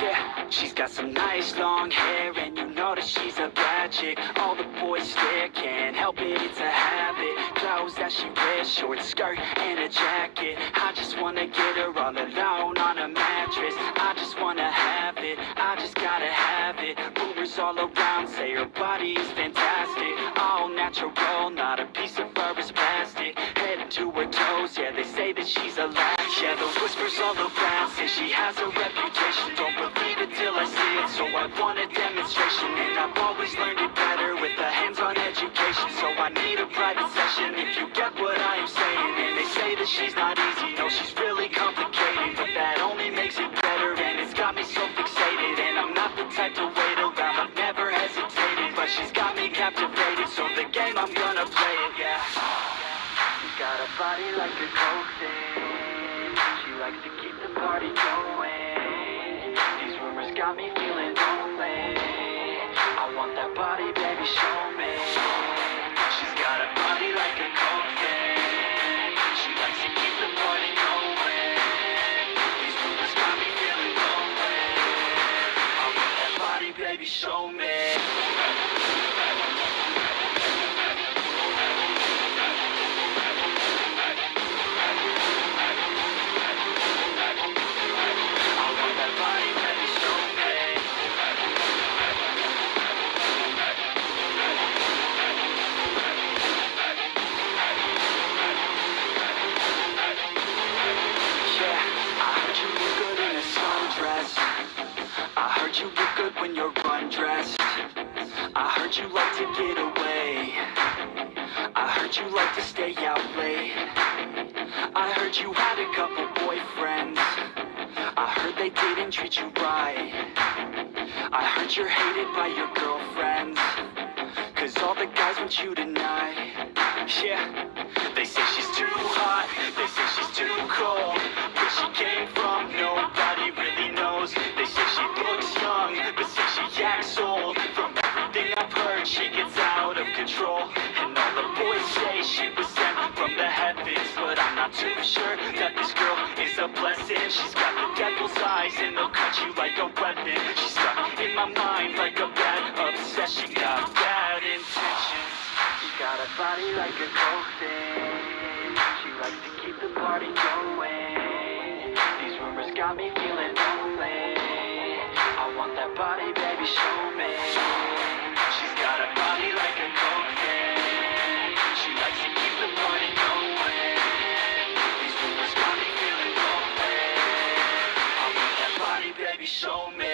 Yeah, she's got some nice long hair, and you know that she's a bad chick. All the boys stare, can't help it, it's a habit. Clothes that she wears, short skirt and a jacket. I just wanna get her all alone on a mattress. I just wanna have it, I just gotta have it. Rumors all around say her body is fantastic. All natural, not a piece of fur is plastic. Head to her toes, yeah, they say that she's a latch. Yeah, the whispers all around say she has a reputation. Don't believe it till I see it, so I want a demonstration. And I've always learned it better with a hands-on education. So I need a private session if you get what I am saying. And they say that she's not easy, no, she's really complicated. But that only makes it better, and it's got me so fixated. And I'm not the type to wait around, I've never hesitated. But she's got me captivated, so the game, I'm gonna play it, yeah. She's got a body like a coke thing. She likes to keep the party going. These rumors got me feeling lonely. I want that body, baby, show me. She's got a body like a coke thing. She likes to keep the party going. These rumors got me feeling lonely. I want that body, baby, show me. You look good when you're undressed. I heard you like to get away. I heard you like to stay out late. I heard you had a couple boyfriends. I heard they didn't treat you right. I heard you're hated by your girlfriends, 'cause all the guys want you tonight. Yeah, they say she's too hot, they say she's too cold. Where she came from, nobody really knows. They say she looks young, but say she acts old. From everything I've heard, she gets out of control. And all the boys say she was sent from the heavens, but I'm not too sure that this girl is a blessing. She's got the devil's eyes and they'll cut you like a weapon. She's stuck in my mind like a bad obsession. Got bad intentions. She's got a body like a coke thing. She likes to keep the party going. These rumors got me feeling lonely. I want that body, baby, show me. She's got a body like a coke thing. She likes to keep the party going. These rumors got me feeling lonely. I want that body, baby, show me.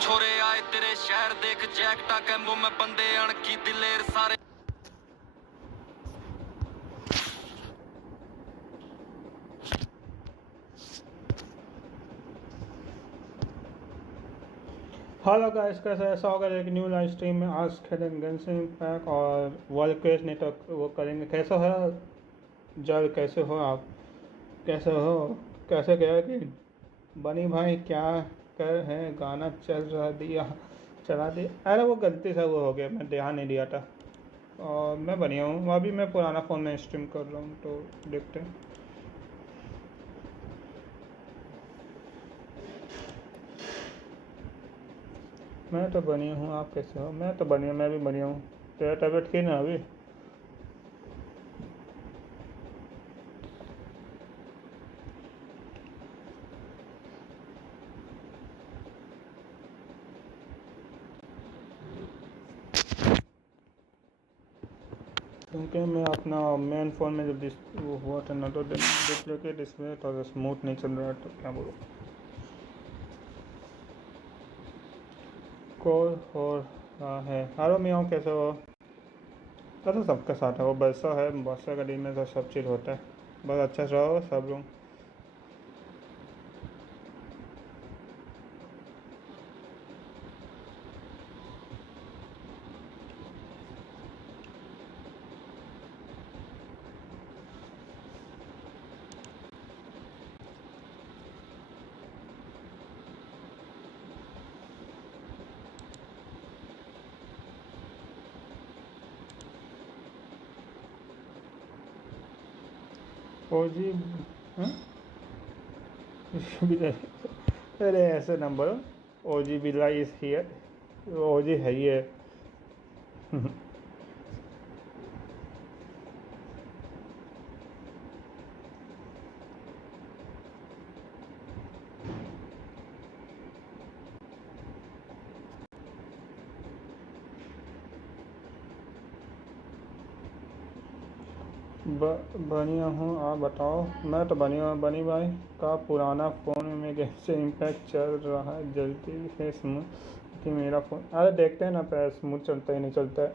छोरे आए तेरे शहर देख जैकटा combo में बंदे अणकी दिलेर सारे hello guys, कैसे ऐसा होगा एक न्यू लाइव स्ट्रीम में। आज खेलेंगे गेंशिन पैक और वर्ल्ड क्वेस्ट नेटवर्क वो करेंगे। कैसे हो जल, कैसे हो आप, कैसे हो, कैसे गया कि बनी भाई क्या कर है, गाना चला दिया। अरे वो गलती से वो हो गया, मैं ध्यान नहीं दिया था। और मैं बढ़िया हूँ, अभी मैं पुराना फ़ोन में स्ट्रीम कर रहा हूँ, तो देखते हैं। मैं तो बढ़िया हूँ, आप कैसे हो? मैं तो बढ़िया, मैं भी बढ़िया हूँ। तेरा तबीयत ठीक है अभी? क्योंकि मैं अपना मेन फ़ोन में जब वो हुआ था ना तो डिस्प्ले के डिस्प्ले थोड़ा स्मूथ नहीं चल रहा है, तो क्या बोलूँ। कोई और है। हारो मियाँ कैसे हो? तो सबके साथ है, वो बरसा है, बरसा गली में तो सब चीज़ होता है। बस अच्छा से रहो सब लोग। ओजी अरे ऐसे नंबर ओजी बिल्ला इज हियर, ओजी है ही है। बढ़िया हूँ, आप बताओ। मैं तो बढ़िया हूँ। बनी भाई का पुराना फ़ोन में कैसे इम्पैक्ट चल रहा है, जल्दी है स्मूथ कि मेरा फ़ोन। अरे देखते हैं ना, पैर स्मूथ चलता है नहीं चलता है।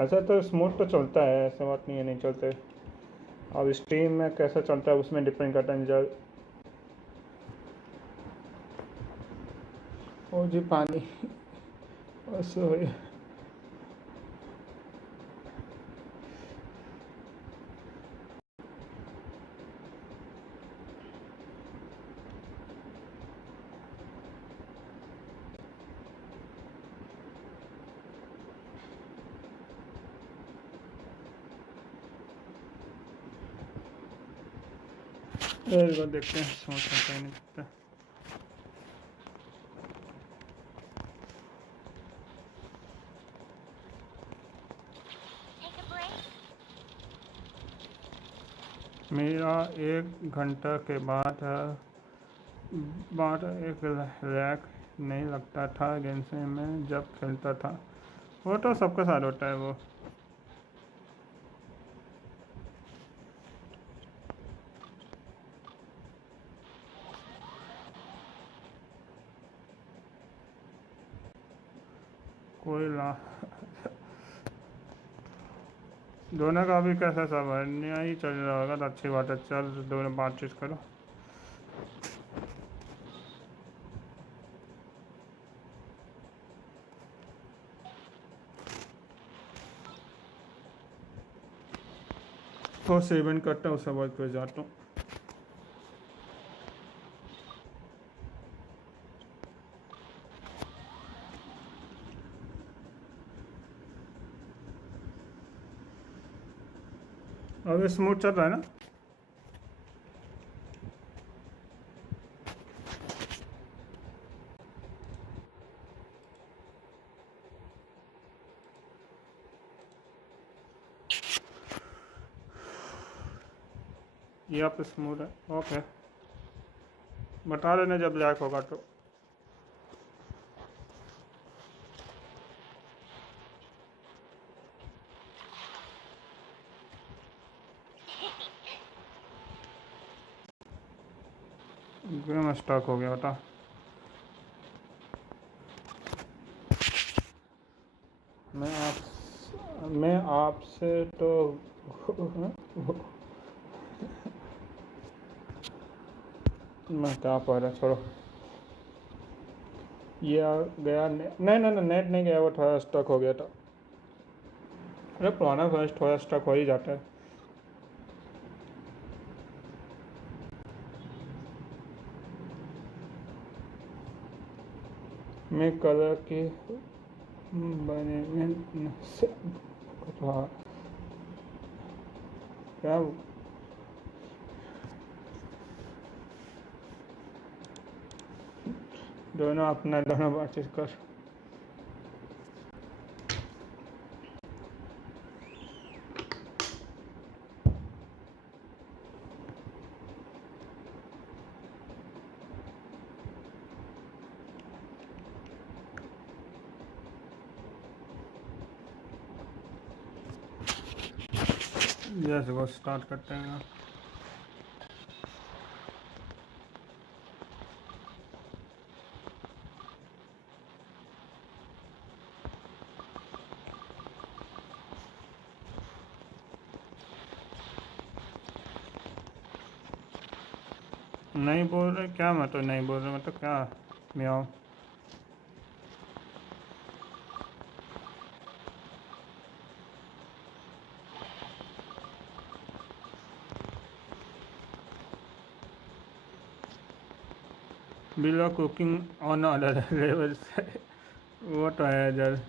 ऐसा तो स्मूथ तो चलता है, ऐसा बात नहीं है नहीं चलते। अब स्ट्रीम में कैसा चलता है उसमें डिपेंड करता है। जल ओ जी पानी बस हो गया। एक बार देखते हैं स्मूथ चलता है नहीं चलता। मेरा 1 घंटा के बाद एक लैग नहीं लगता था गेंशिन में जब खेलता था। वो तो सबके साथ होता है वो। कोई ला दोनों का भी कैसा सब है, नया ही चल रहा होगा तो अच्छी बात है। चल दोनों बातचीत करो। और सेवन करता हूँ, उसके बाद फिर जाता हूँ। अभी स्मूथ चल रहा है ना? ये आप स्मूथ है, ओके। बता देना जब लैग होगा तो। गेम स्टॉक हो गया बता। मैं आपसे तो मैं क्या पढ़ रहा, छोड़ो। ये आ गया नहीं नहीं नहीं, नेट नहीं गया, वो थोड़ा स्टक हो गया था। अरे पुराना फर्स्ट थोड़ा स्टक हो ही जाता है। मैं कलर के बने में क्या दोनों अपना दोनों बातचीत कर। जैसे वो स्टार्ट करते हैं। नहीं बोल रहे क्या? मैं तो नहीं बोल रहा, मैं तो क्या म्याऊं। Below cooking on other level से वो तो है जर।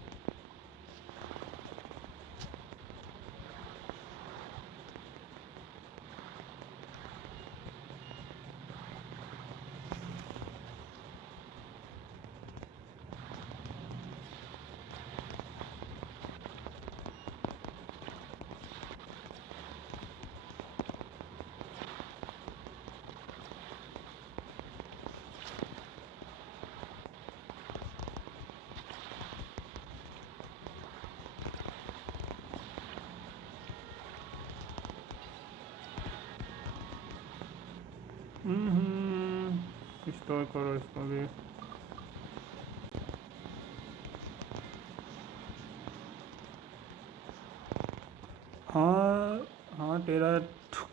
स्टोर करो इसको भी। हाँ हाँ, तेरा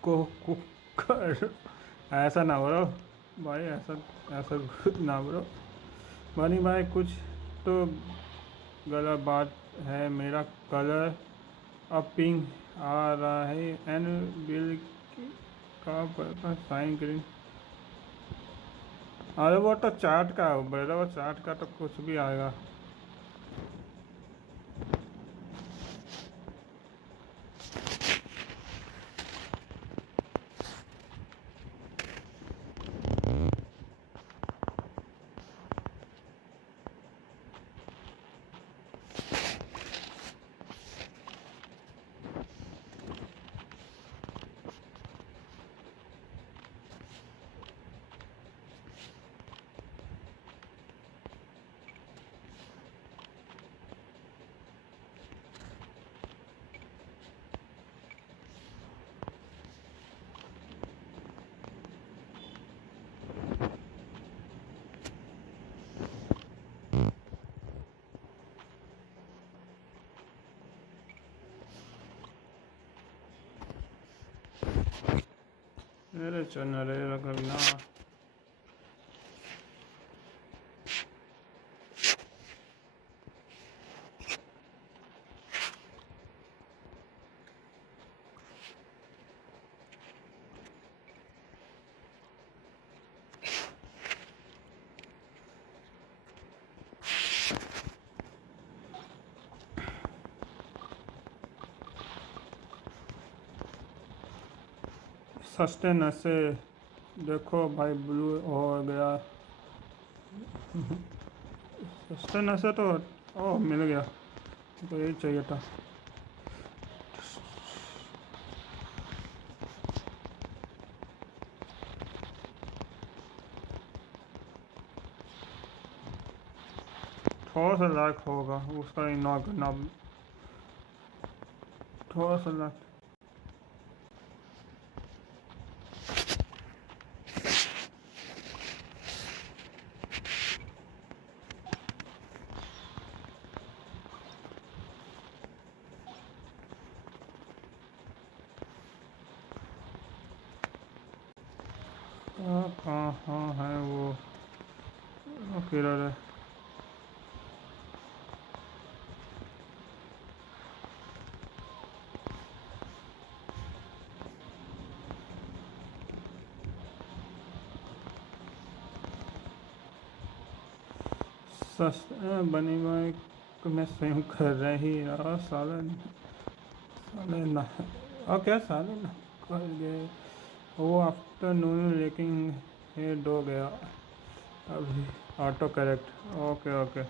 को कुकर ऐसा ना बोलो भाई, ऐसा ऐसा कुछ ना बोलो बनी भाई। कुछ तो गलत बात है। मेरा कलर अब पिंक आ रहा है एंड बिल का पर्पल साइन ग्रीन। अरे वो तो चार्ट का बोला, वो चार्ट का तो कुछ भी आएगा। अरे चल रे रखना। सस्टेन से देखो भाई, ब्लू हो गया। सस्टेन से तो ओह मिल गया, तो यही चाहिए था। थोड़ा सा लाख होगा उसका इग्नोर करना, थोड़ा सा लाख। कहाँ है वो किधर है? बनी भाई को मैं स्वयं कर रही और साले साले ना, और क्या साले ना कर गए वो आफ्टरनून, लेकिन हेड हो गया अभी। Auto correct, okay okay.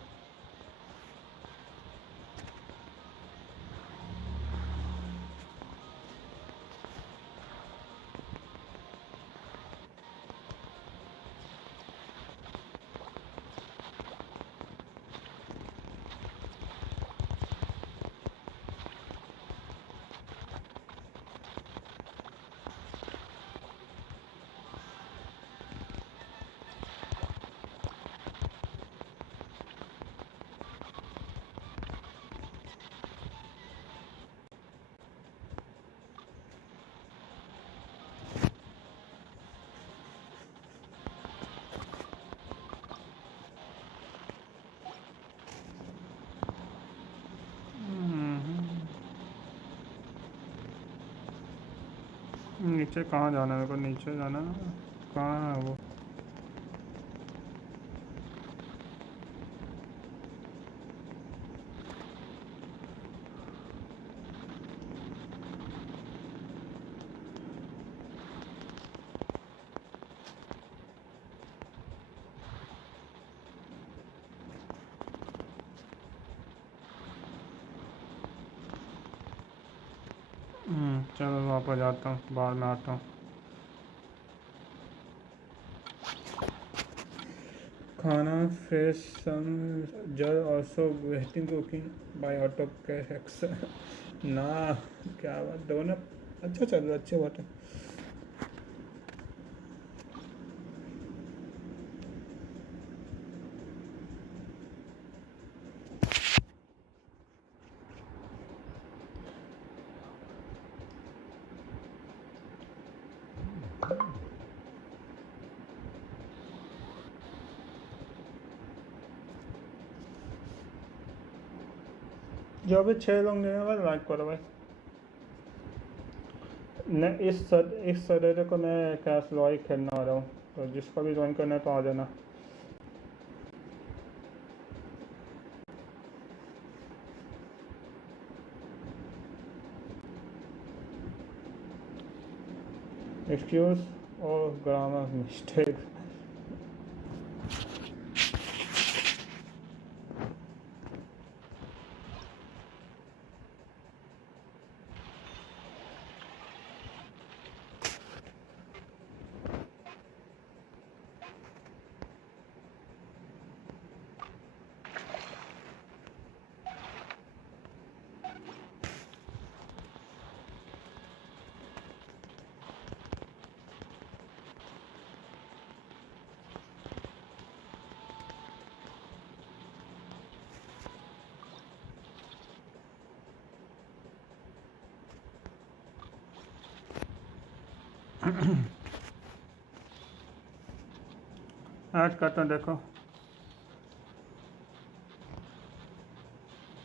नीचे कहाँ जाना है? मेरे को नीचे जाना है। कहाँ है वो? चलो वापस जाता हूँ, बाहर में आता हूँ। खाना फ्रेश सम जल also wasting cooking by auto कैक्स ना। क्या बात, दोनों अच्छा चल रहा, अच्छी बात है। जो भी 6 लोग नहीं होगा लाइक करो भाई। न इस सैटरडे को मैं कैश लॉय खेलने आ रहा हूँ, तो जिसको भी ज्वाइन करना है तो आ जाना। एक्सक्यूज और ग्रामर मिस्टेक। ऐड करता हूँ, देखो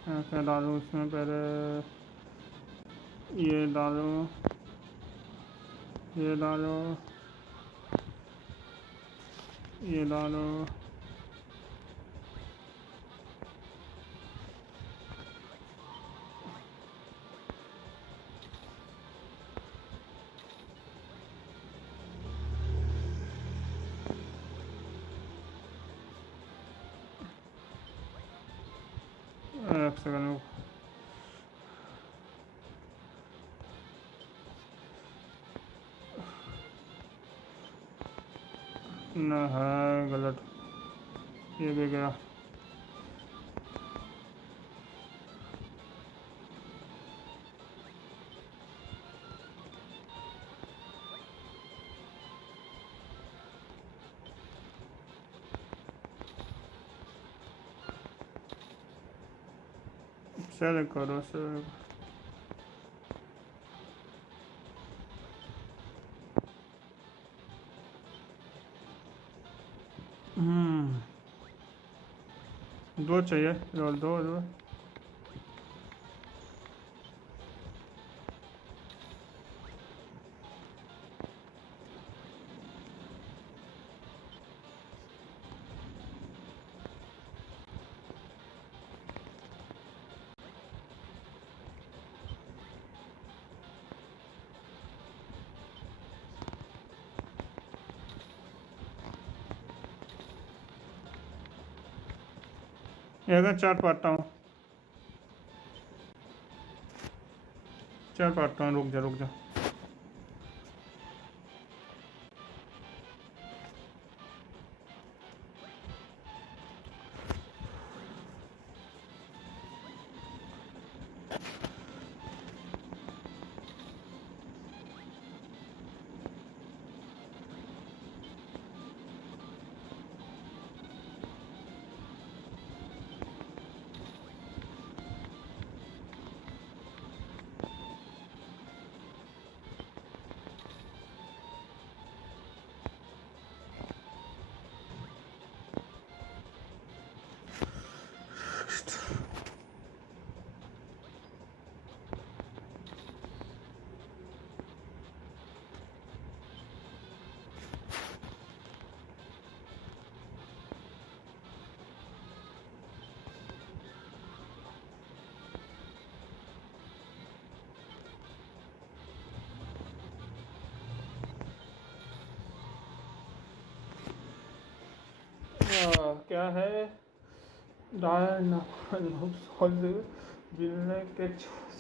ऐसे डालूँ इसमें। पहले ये डालो, ये डालो, ये डालो। एक सेकंड, न है गलत, ये भी गया। सेल करो सेल। दो चाहिए, और दो दो। एक चार्ट पाता हूँ, चार्ट पाता हूँ। रुक जा रुक जा। क्या है बिल्ले के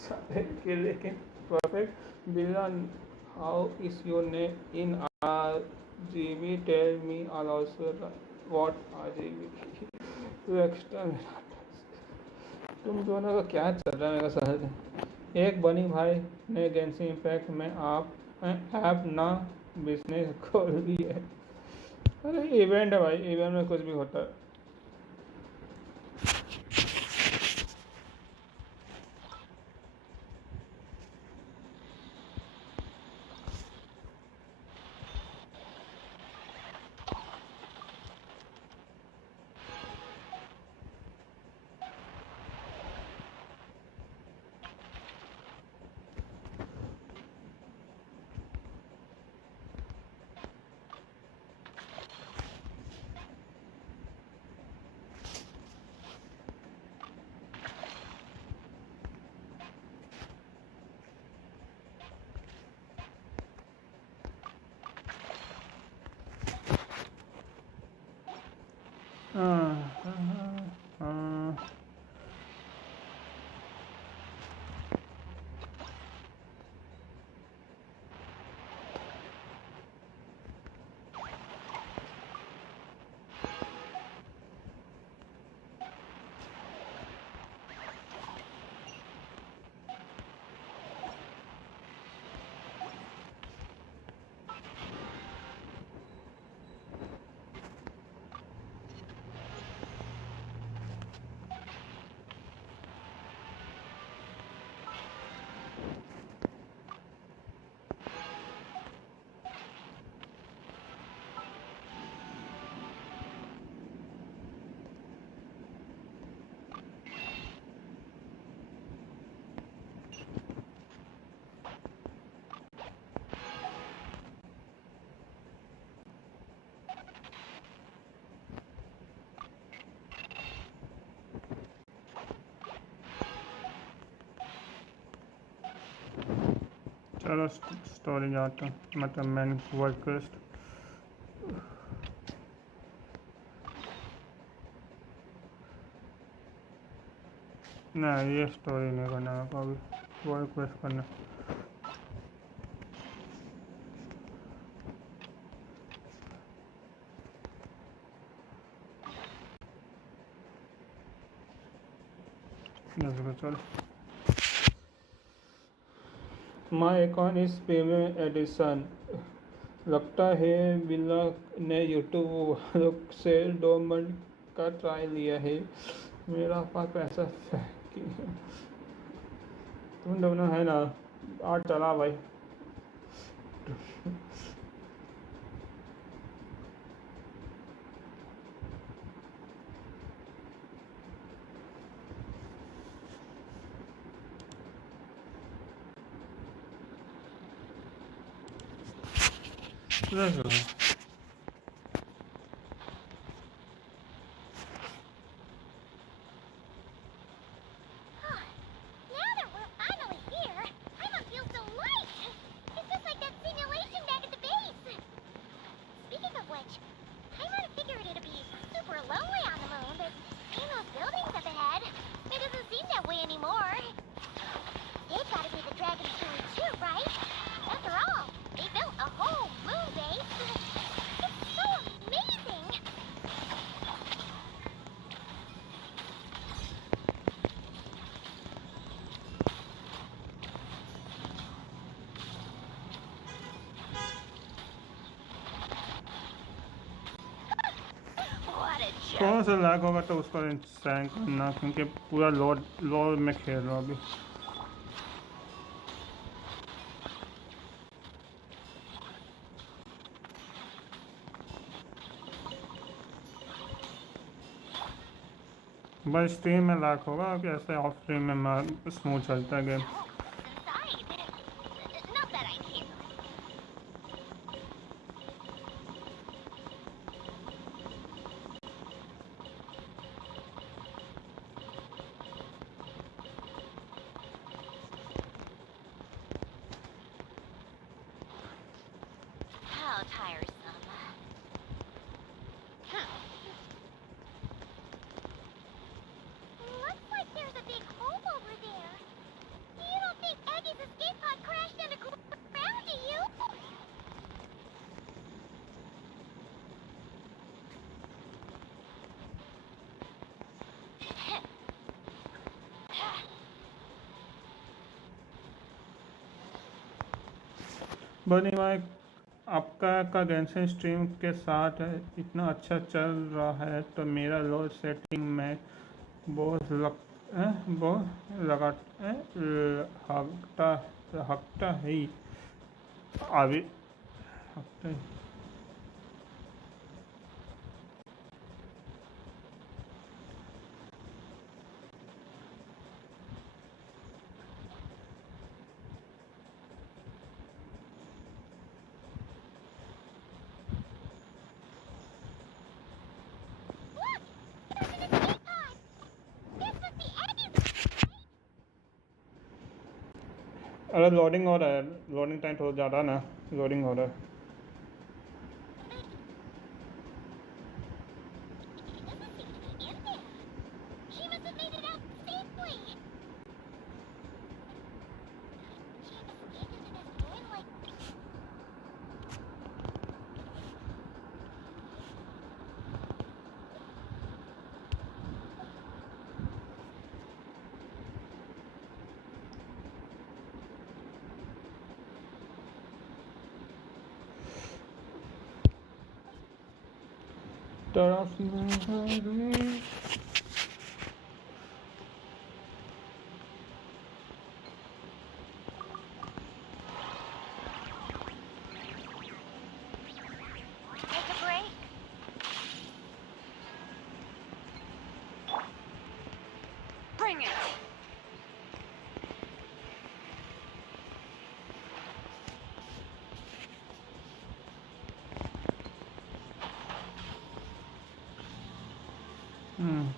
सारे के लेकिन परफेक्ट बिल्ला how is your name in RGB tell me also what RGB two extra तुम दोनों का क्या चल रहा है मेरा समझ नहीं। एक बनी भाई ने गेंशिन इम्पैक्ट में आप ऐप ना बिजनेस खोल ली है। अरे इवेंट है भाई, इवेंट में कुछ भी होता है। चलो स्टोरी जाता हूँ, मतलब मैंने वर्ड क्वेस्ट नहीं, ये स्टोरी नहीं करना मेरे को, अभी वर्ड क्वेस्ट करना। चलो माई अकाउंट इस प्रीमियम एडिशन। लगता है बिल्ला ने यूट्यूब वालों से डोमेन का ट्राई लिया है। मेरा पास पैसा तुम दोनों है ना, आज चला भाई। कौन सा लैग होगा तो उसको इंस्टॉल करना, क्योंकि पूरा लोड में खेल रहा हूँ अभी। बस स्ट्रीम में लैग होगा, कैसे ऑफ स्ट्रीम में स्मूथ चलता है गेम। बनी भाई, आपका का गेंशिन स्ट्रीम के साथ इतना अच्छा चल रहा है तो मेरा लो सेटिंग में बहुत बहुत हकता हकता ही अभी हकता ही। अरे लोडिंग हो रहा है, लोडिंग टाइम थोड़ा ज़्यादा ना, लोडिंग हो रहा है। तरफ में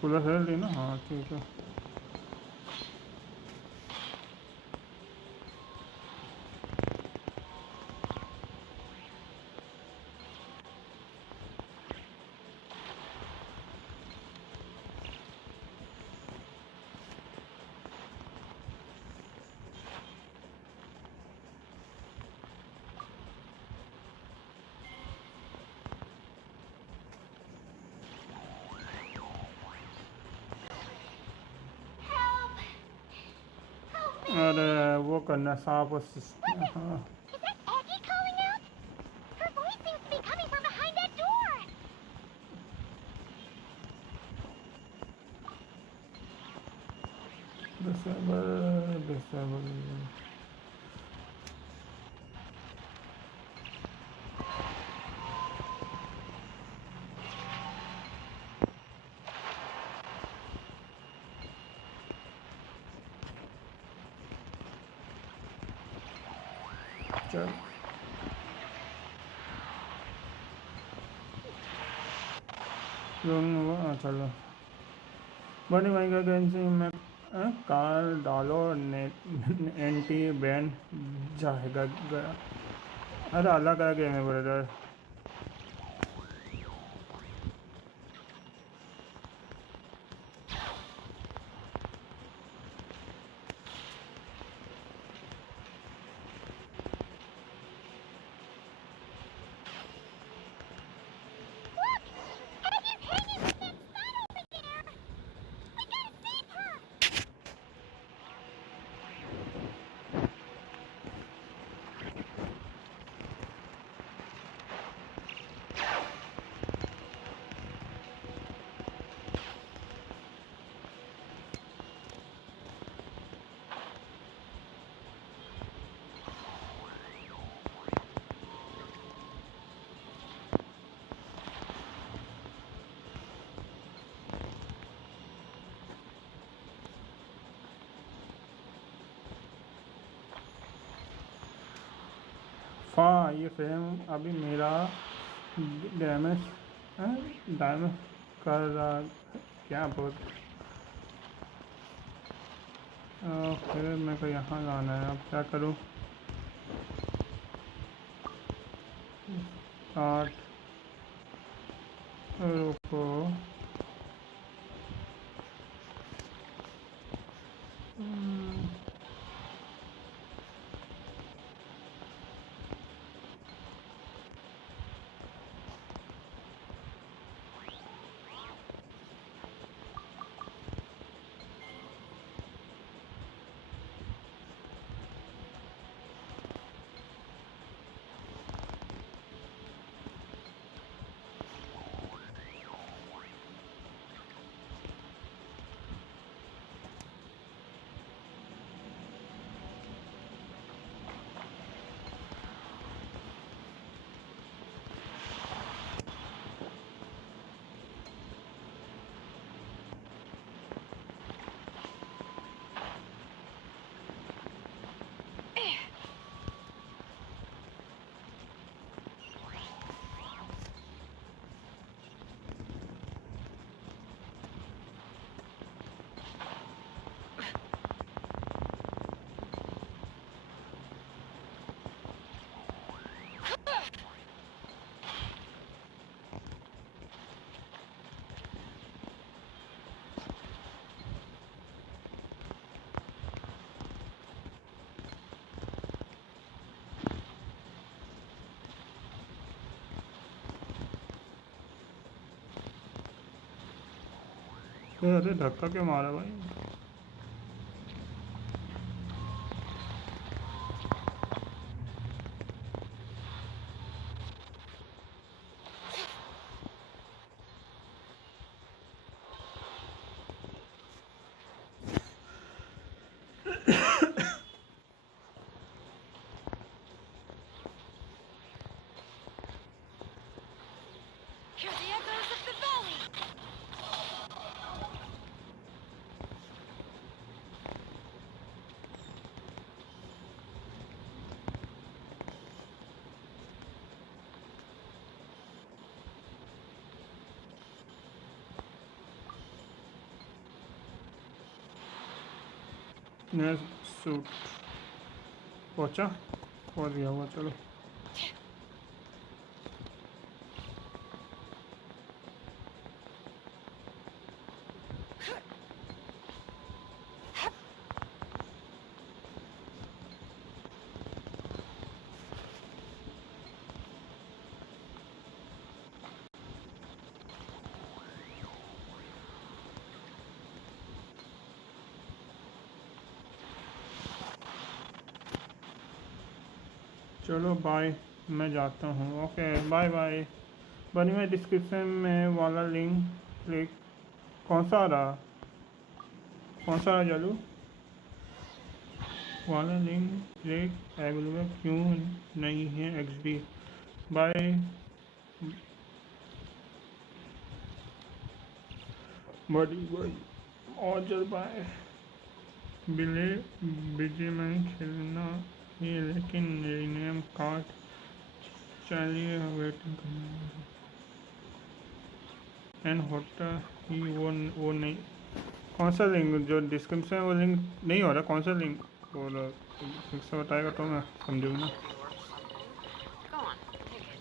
कूलर है लेना, हाँ ठीक है। अरे वो करना सांप और हाँ डिसेबल डिसेबल। चल चलो बनी भाई का गेंशिन में कार डालो एंटी बैन जाएगा गया। अरे अलग अलग गेम है ब्रदर। ये फ्रेम अभी मेरा डैमेज डैमेज कर रहा क्या बहुत। फिर मेरे को यहाँ लाना है, अब क्या करूँ। 8 रुको अरे धक्का क्यों मारा भाई? Hear the echoes of the valley! नया सूट पहुंचा? पहुंच गया हुआ, चलो। चलो बाय, मैं जाता हूँ। Okay bye bye. बनी में डिस्क्रिप्शन में वाला लिंक क्लिक। कौन सा आ रहा? कौन सा आ रहा चालू वाला लिंक क्लिक अवेलेबल क्यों नहीं है? XD बाय बड़ी भाई, और जल्द बाय। बिले बिजी में खेलना ही, लेकिन रीनेम कार्ड चलिए वेटिंग करना एंड होता ही वो नहीं। कौन सा लिंक? जो डिस्क्रिप्शन में वो लिंक नहीं हो रहा? कौन सा लिंक हो रहा? फिर से बताएगा तो मैं समझूंगा। Go on, take it.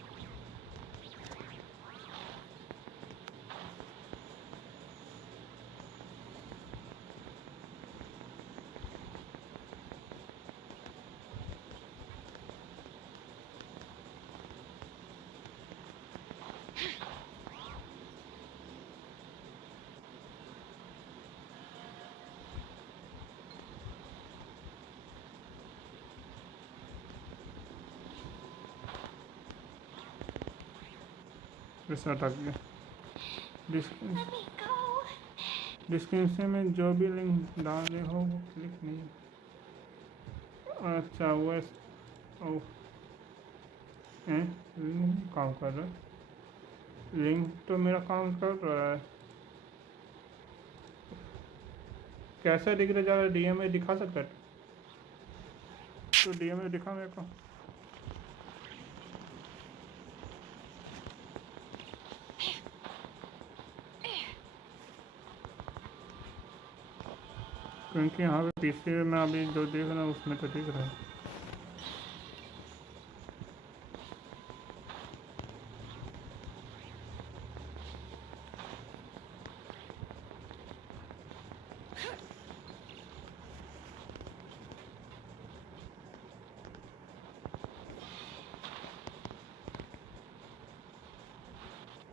फिर से अटक गया। Let me go! डिस्क्रिप्शन में जो भी लिंक डाले हो वो क्लिक नहीं। अच्छा वो लिंक काम कर रहा है। लिंक तो मेरा काम कर रहा है। कैसा दिख रहा जा रहा है? DM में दिखा सकता है तो DM में दिखा मेरे को। क्योंकि यहाँ पे PC में अभी जो देख रहा हूँ उसमें तो दिख रहा है।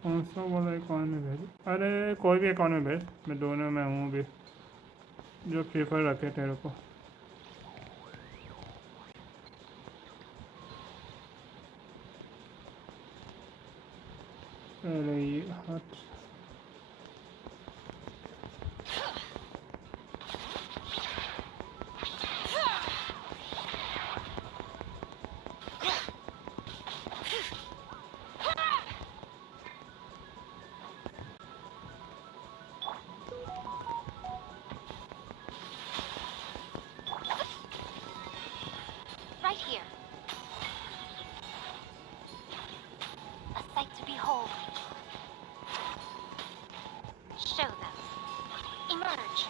कौन सा वाला अकाउंट में भेज? अरे कोई भी अकाउंट में भेज, मैं दोनों में हूँ भी, जो प्रीफर रखे तेरे को। अरे ये हाथ Right here. A sight to behold. Show them. Emerge.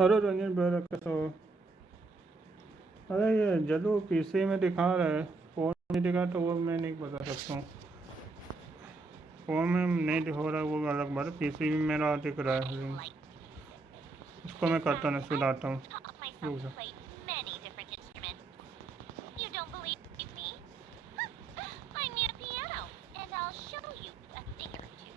Hello Ranjan brother, कैसे हो? अरे ये जदू पीसी में दिखा रहा है, फ़ोन में दिखा तो वो मैं नहीं बता सकता हूँ। फ़ोन में नहीं दिखा रहा है वो अलग बात है, पीसी में मेरा दिख रहा है लिंक। इसको मैं करता नहीं, सुधारता हूँ। Taught myself रुक to जा। play many different instruments. You don't believe me? Find me a piano, and I'll show you a thing or two.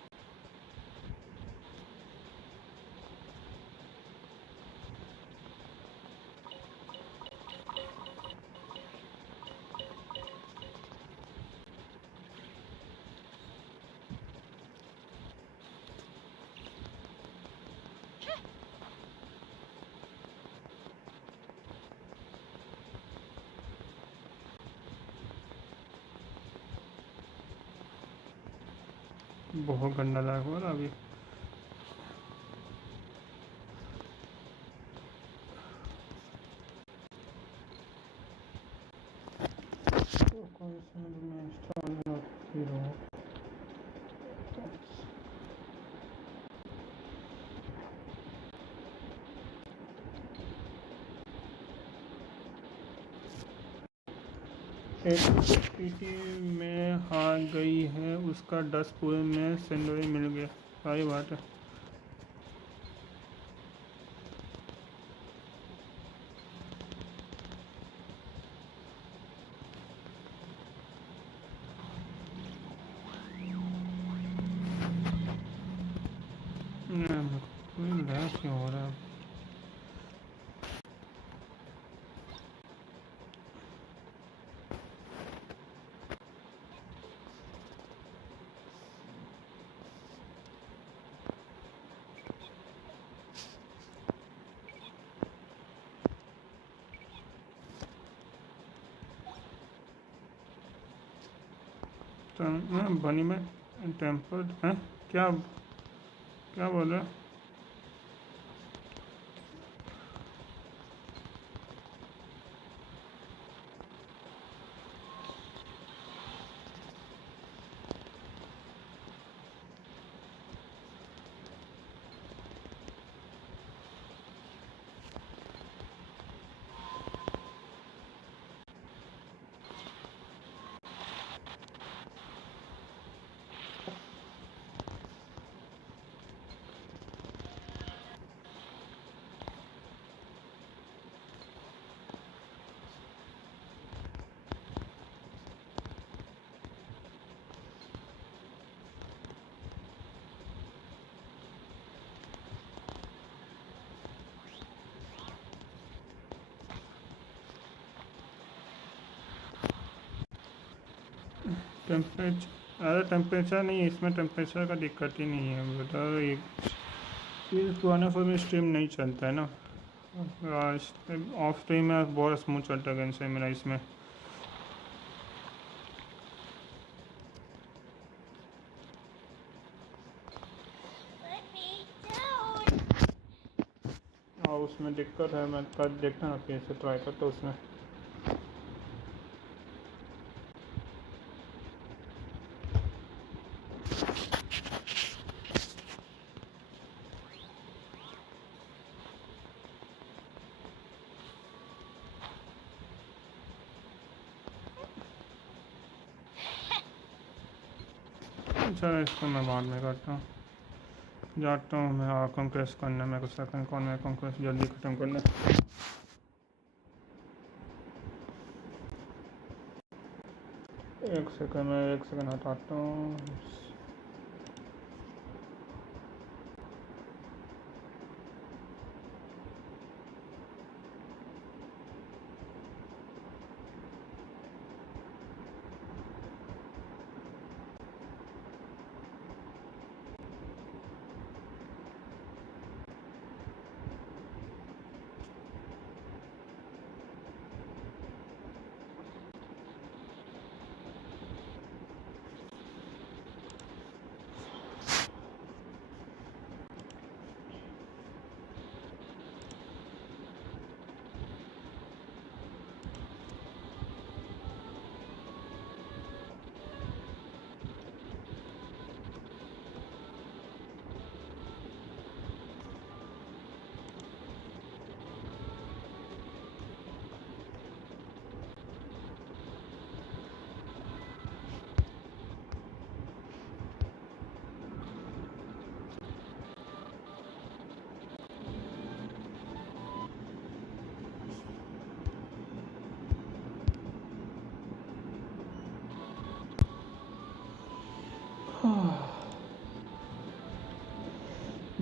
बहुत गंदा लग हो रहा अभी। तो कोई समझ में इंस्टॉल हीरो एक पीटी में हार गई है, उसका 10 पूरे में सेंडरी मिल गया। सारी बात है। क्यों हो रहा है? बनी में टेम्पर्ड है क्या? क्या बोल रहे? टेम्परेचर नहीं है इसमें, टेम्परेचर का दिक्कत ही नहीं है बेटा। ये पुराने फोन में स्ट्रीम नहीं चलता है ना, ऑफ स्ट्रीम में बहुत स्मूथ चलता है गेंशिन मेरा इसमें। Let me down. और उसमें दिक्कत है, मैं कल देखता ना फिर से ट्राई करता उसमें। अच्छा इसको मैं बाद में करता हूँ, जाता हूँ मैं आर्कन क्रैश करने। मेरे को सेकंड कॉन में आर्कन क्रैश जल्दी ख़त्म करना। एक सेकंड में 1 सेकंड हटाता हूँ।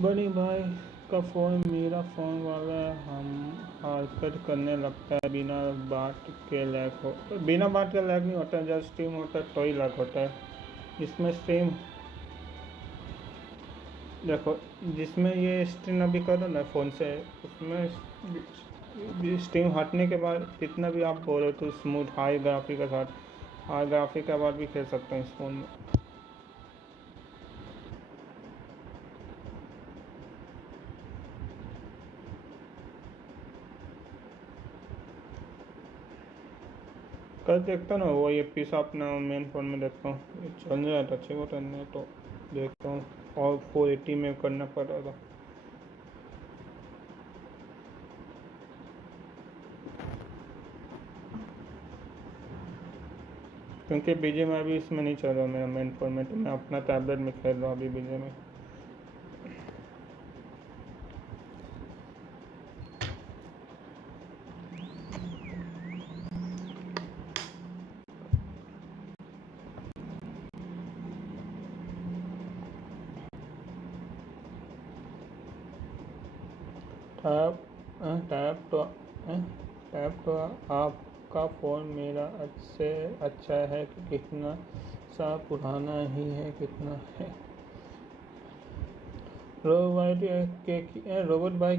बनी भाई का फ़ोन मेरा फ़ोन वाला है, हम हरकत करने लगता है बिना बात के लैग हो। बिना बात के लैग नहीं होता, जब स्ट्रीम होता है तो ही लैग होता है। इसमें स्ट्रीम देखो, जिसमें ये स्ट्रीम अभी करो ना फ़ोन से, उसमें स्ट्रीम हटने के बाद जितना भी आप बोलो तो स्मूथ हाई ग्राफिक के साथ, हाई ग्राफिक के बाद भी खेल सकते हैं इस फ़ोन में। कल देखता ना वो ये पीस अपना मेन फ़ोन में देखता हूँ, चल रहा था अच्छे को करने तो देखता हूँ। और 480 में करना पड़ा था, क्योंकि बीजे में अभी इसमें नहीं चल रहा मेरा मेन फ़ोन में, तो मैं अपना टैबलेट में खेल रहा हूँ अभी बीजे में। टैब टैब तो टैब तो आपका फ़ोन मेरा से अच्छा है कि कितना सा पुराना ही है, कितना है। रोबोट भाई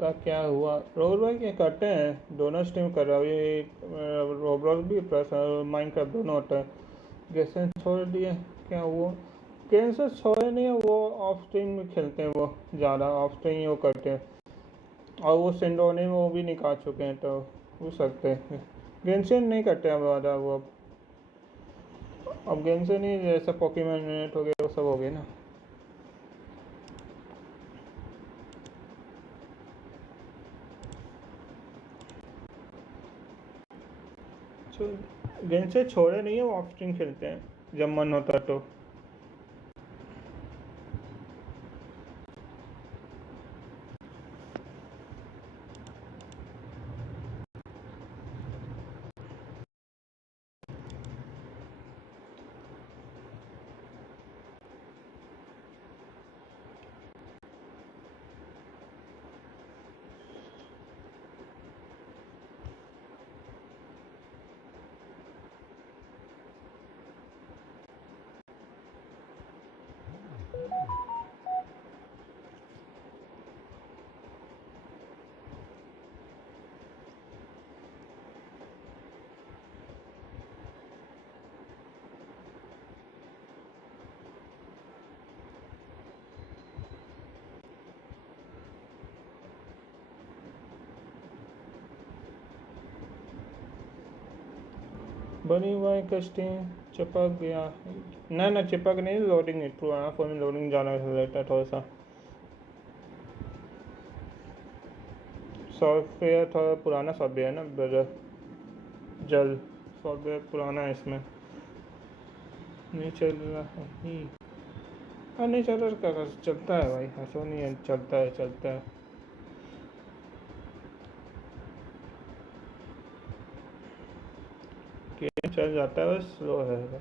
का क्या हुआ? रोबोट भाई क्या करते हैं, दोनों स्ट्रीम कर रहा है, रोबलॉक्स भी प्लस माइनक्राफ्ट दोनों होता है। गेंशिन छोड़ दिए क्या वो? गेंशिन छोड़े नहीं है, वो ऑफ स्ट्रीम में खेलते हैं, वो ज़्यादा ऑफ स्ट्रीम वो करते हैं। और वो सिंडोने में वो भी निकाल चुके हैं, तो हो सकते हैं। गेंशिन नहीं करते हैं ज़्यादा वो अब गेंशिन ही जैसे पोकेमॉन यूनिट हो गया वो सब हो गए ना। गेंशिन छोड़े नहीं है, वो ऑफ स्ट्रीम खेलते हैं जब मन होता है तो। बनी हुई का स्ट्रीम चिपक गया? ना चिपक नहीं, लोडिंग नहीं, पुराना फ़ोन में लोडिंग ज़्यादा लेता है थोड़ा सा। सॉफ्टवेयर थोड़ा पुराना सॉफ्टवेयर है ना, ब्रदर जल सॉफ्टवेयर पुराना है, इसमें नहीं चल रहा है ही। हाँ नहीं चल रहा, क्या चलता है भाई, ऐसा नहीं है, चलता है चलता है। गेम चल जाता है, बस स्लो है भाई।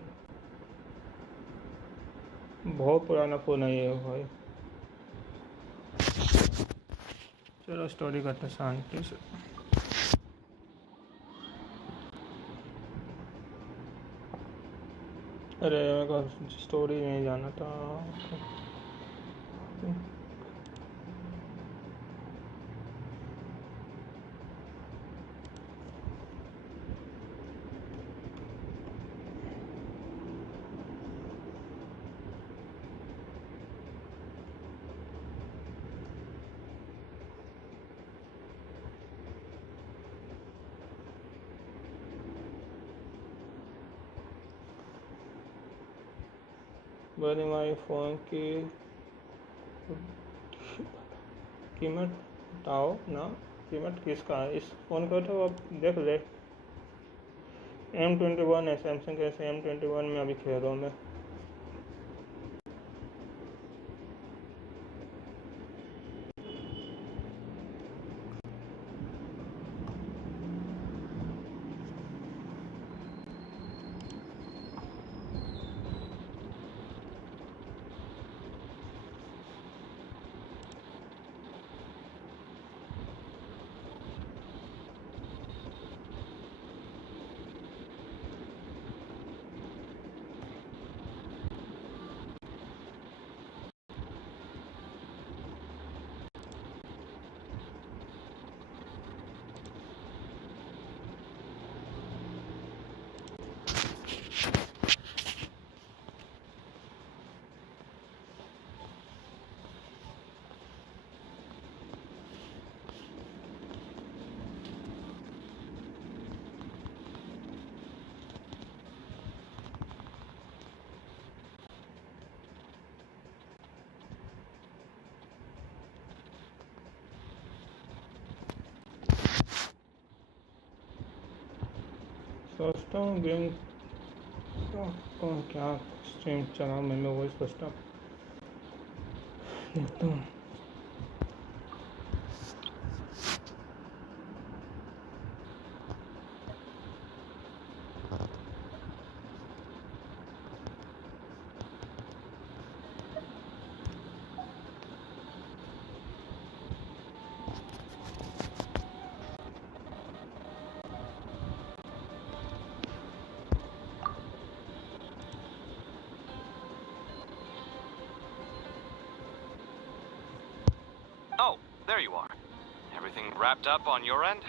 बहुत पुराना फ़ोन है ये भाई। चलो स्टोरी करते शांति से। अरे मेरे को स्टोरी नहीं जाना था। बनी हमारे फ़ोन की कीमत बताओ ना, कीमत किसका है इस फ़ोन का? तो अब देख ले, M21 है, सैमसंग के M21 में अभी खेल रहा हूँ मैं। सोचता हूँ गेम कौन क्या स्ट्रीम चलाऊँ, मैं वही सोचता हूँ। देखता हूँ। Oh, there you are. Everything wrapped up on your end?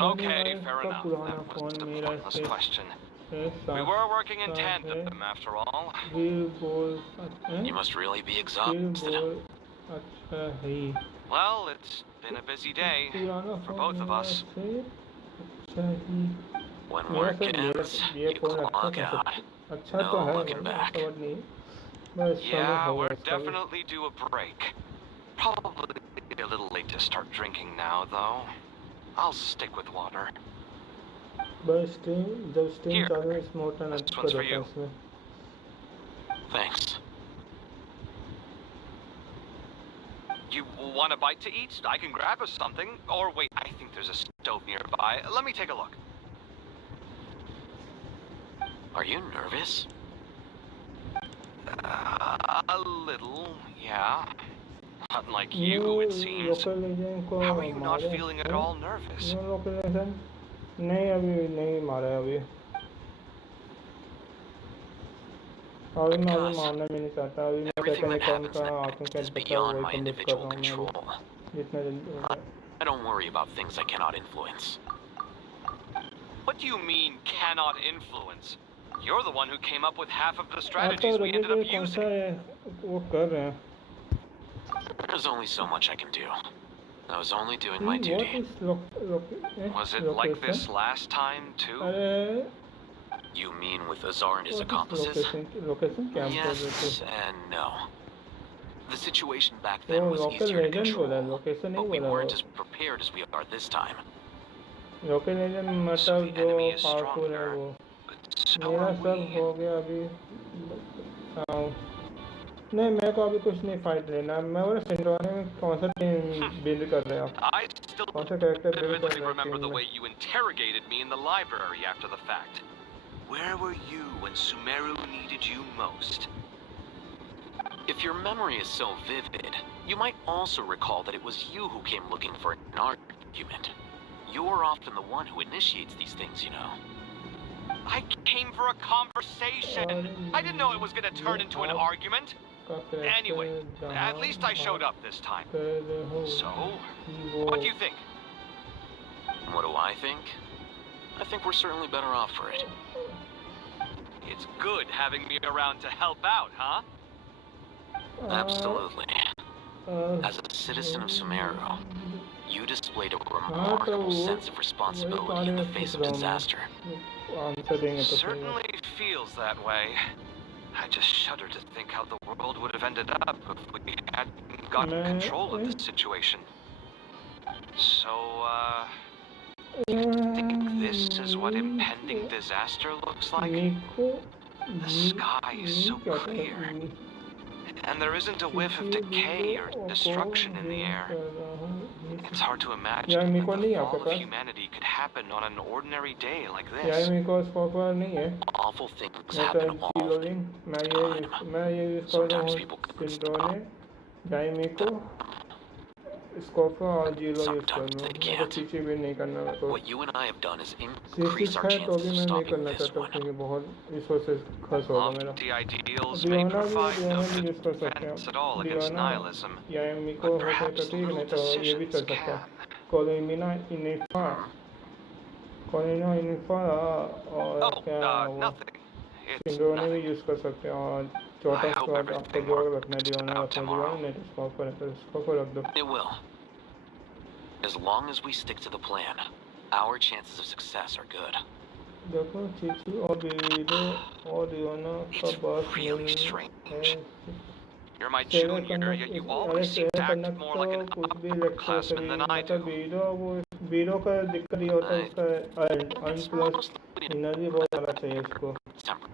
Okay, fair enough. That was a pointless question. We were working in tandem, after all. You must really be exhausted. Well, it's been a busy day for both of us. When work ends, you clock out. No looking back. Yeah, we're definitely due a break. Probably a little late to start drinking now, though. I'll stick with water. Here, this one's for you. Thanks. You want a bite to eat? I can grab us something. Or wait, I think there's a stove nearby. Let me take a look. Are you nervous? A little, yeah. Unlike you, it seems. How are you not feeling at all nervous? नहीं अभी नहीं मारा है अभी मैं अभी मारना भी नहीं चाहता अभी मैं सेकंड अकाउंट का आंखों के बचा वही कंप्लीट कर रहा हूँ मैं जितना जल्दी हो जाए I don't worry about things I cannot influence. What do you mean, cannot influence? You're the one who came up with half of the strategies we ended up using. वो कर रहे हैं There's only so much I can do. I was only doing my duty. Was it like this last time, too? You mean with Azar and his accomplices? Yes and no. The situation back then was easier to control, but we weren't as prepared as we are this time. So the enemy is stronger, but so are we. नहीं मेरे को अभी कुछ नहीं fight लेना मैं वो सिंड्रोने में कौन सा टीम बिल्ड कर रहे हो I still vividly remember the way you interrogated me in the library after the fact. Where were you when Sumeru needed you most? If your memory is so vivid, you might also recall that it was you who came looking for an argument. You're often the one who initiates these things, you know. I came for a conversation. I didn't know it was going to turn into an argument. Anyway, at least I showed up this time. So, what do you think? What do I think? I think we're certainly better off for it. It's good having me around to help out, huh? Absolutely. As a citizen of Sumeru, you displayed a remarkable sense of responsibility in the face of disaster. Certainly feels that way. I just shudder to think how the world would have ended up if we hadn't gotten control of the situation. So, you think this is what impending disaster looks like? The sky is so clear, and there isn't a whiff of decay or destruction in the air. It's hard to imagine that the fall of humanity could happen on an ordinary day like this. Awful things happen all the time. Sometimes people can stop. Sometimes they can't. What you and I have done is increase our chances of stopping this one. Lofty ideals may provide no defense at all against nihilism, but perhaps little decisions can. Nothing. It's nothing. I hope everything works out tomorrow. It will. As long as we stick to the plan, our chances of success are good. देखो चीची और widow और रियोना का It's boss really मिल है। strange. You're my share junior, करना yet you अरे always seem share to करना act more तो like an कुछ भी लगता है upperclassman कभी, than I do. मतलब वीडो वो वीडो का दिक्कत ये होता है, उसका अन It's प्लस mostly एनर्जी बहुत ज़्यादा चाहिए उसको। temper.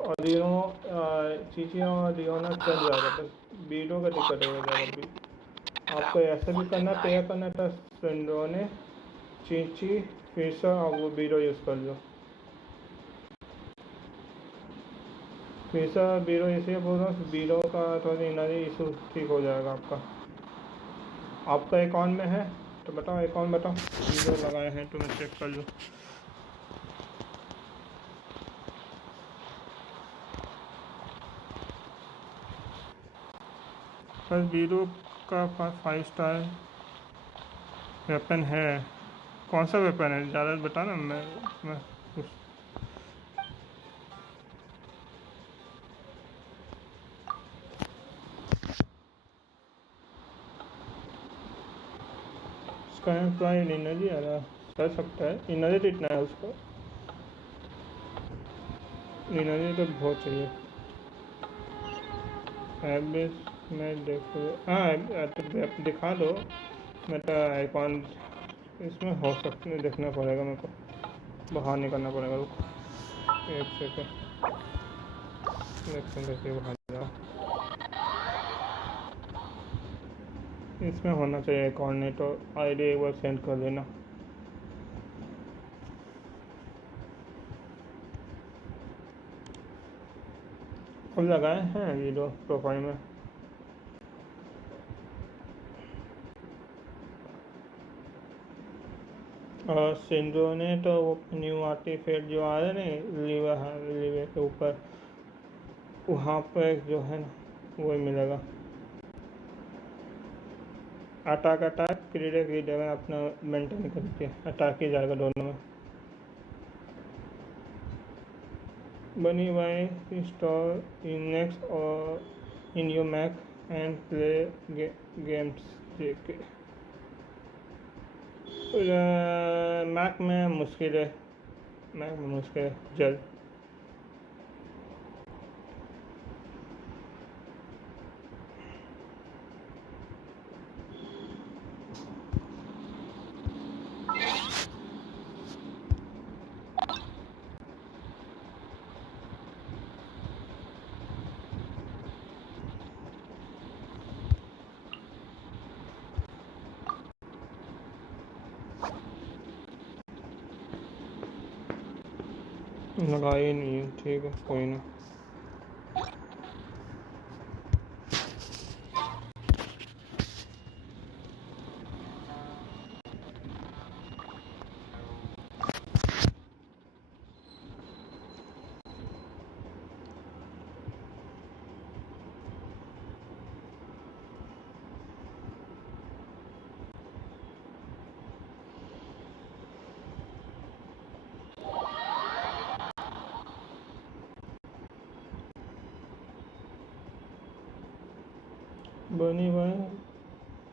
और रियो चीची और रियोना चल जाएगा, बस वीडो का दिक्कत होगा ज़्यादा भी। आपको ऐसा भी करना पेयर करना था फ्रेंडों ने, चीची फिर से और वो वीडो यूज़ कर लो। फिर से वीडो इसलिए बोल रहा हूँ, वीडो का थोड़ा एनर्जी इशू ठीक हो जाएगा आपका। आपका अकाउंट में है तो बताओ, अकाउंट बताओ, वीडियो लगाए हैं तो मैं चेक कर लूँ। बस वीडियो का 5 स्टार वेपन है। कौन सा वेपन है ज़्यादा बता ना, मैं कुछ उसका एम्प्लॉय एनर्जी आ रहा कर सकता है। एनर्जी इतना है उसका, एनर्जी तो बहुत चाहिए। एबिस में देखो, हाँ तो दिखा दो, मैं तो अकाउंट इसमें हो सकते हैं, देखना पड़ेगा मेरे को, बाहर निकलना पड़ेगा। रुक एक सेकेंड, कैसे बाहर जाओ। इसमें होना चाहिए अकाउंट, नहीं तो आईडी एक बार सेंड कर देना। अब लगाए हैं वीडियो प्रोफाइल में। और सिंधु ने तो वो न्यू आर्टिफैक्ट जो आ रहे ना लीवर के ऊपर, वहाँ पर जो है ना वो मिलेगा। अटैक क्रीडर में अपना मेंटेन करके अटैक ही जाएगा दोनों में। बनी वाई इंस्टॉल इन नेक्स्ट और in your Mac and play games. Mac में मुश्किल है, जल्द। लगाई नहीं है, ठीक है कोई ना। बनी भाई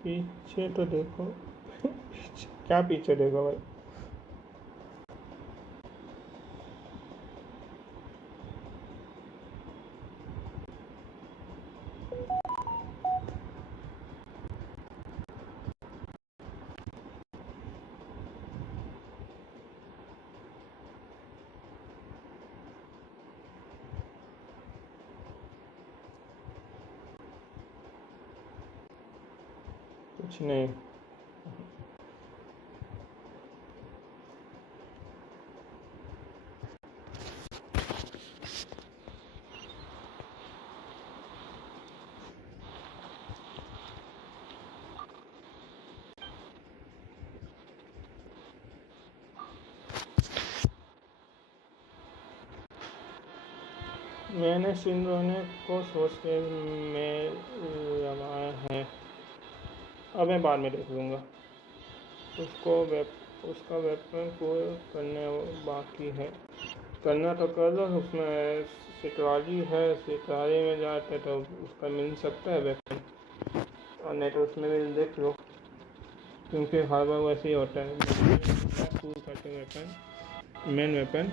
पीछे तो देखो। क्या पीछे देखो भाई, कुछ नहीं। मैंने सिंधोने को सोच के में लगाया है, अब मैं बाद में देख लूँगा। उसका वेपन को करने बाकी है, करना तो कर लो। उसमें सितारी है, सितारे में जाते तो उसका मिल सकता है वेपन, और नहीं तो उसमें भी देख लो, क्योंकि हर बार वैसे ही होता है। पूल करते वेपन मेन वेपन।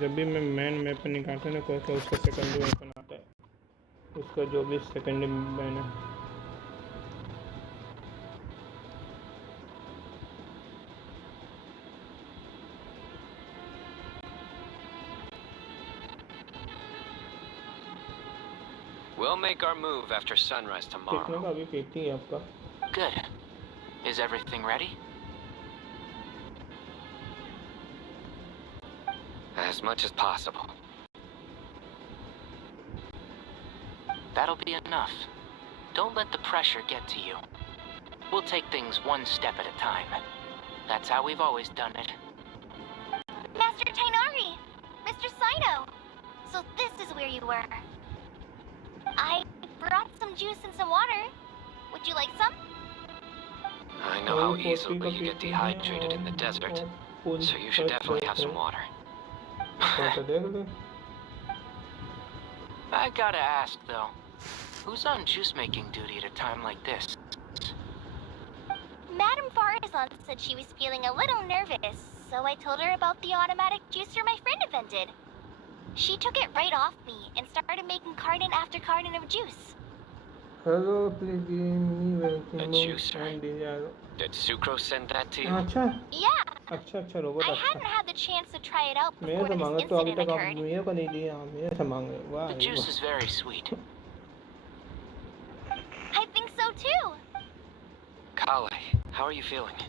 जब भी मैं मेन वेपन निकालता हूँ ना कोई तो उसका सेकेंडरी वेपन आता है, उसका जो भी सेकेंडरी वेपन है। We'll make our move after sunrise कितने tomorrow. का अभी पीती है आपका? Good. Is everything ready? As much as possible. That'll be enough. Don't let the pressure get to you. We'll take things one step at a time. That's how we've always done it. Master Tainari! Mr. Saito! So this is where you were. I brought some juice and some water. Would you like some? I know how easily you get dehydrated in the desert, so you should definitely have some water. I gotta ask though, who's on juice making duty at a time like this? Madame Farazan said she was feeling a little nervous, so I told her about the automatic juicer my friend invented. She took it right off me and started making carton after carton of juice. Hello, please give me A juicer? Did Sucrose send that to you? अच्छा Yeah, अच्छा अच्छा robot I अच्छा। hadn't had the chance to try it out मेरे before से this मांगे तो अभी incident तक आप occurred. मेरे को नहीं दिया, मेरे से मांगे। वाह The juice is very sweet. I think so too. Kale, how are you feeling?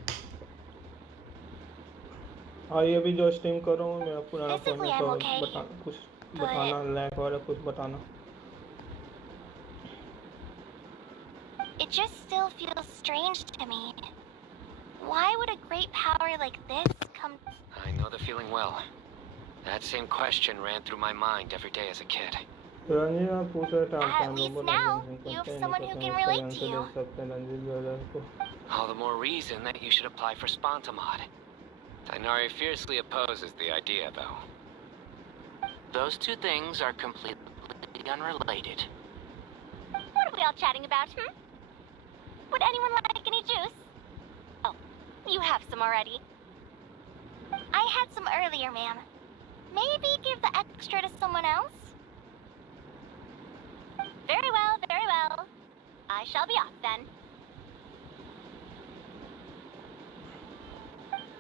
हाँ ये भी जो स्ट्रीम कर रहा हूँ मेरा पुराना फोन Physically, है I'm तो okay, बता कुछ but- बताना लैग वाला कुछ बताना। It just still feels strange to me. Why would a great power like this come? I know the feeling well. That same question ran through my mind every day as a kid. Ranjit आप पूछ रहे थे आप At कौन least robot now, हैं, you have करते हैं, someone नहीं who करते can हैं, relate answer to they you. सकते हैं रंजीत ब्रदर को। All the more reason that you should apply for Spontamod. Tainari fiercely opposes the idea, though. Those two things are completely unrelated. What are we all chatting about, Would anyone like any juice? Oh, you have some already. I had some earlier, ma'am. Maybe give the extra to someone else? Very well, very well. I shall be off then.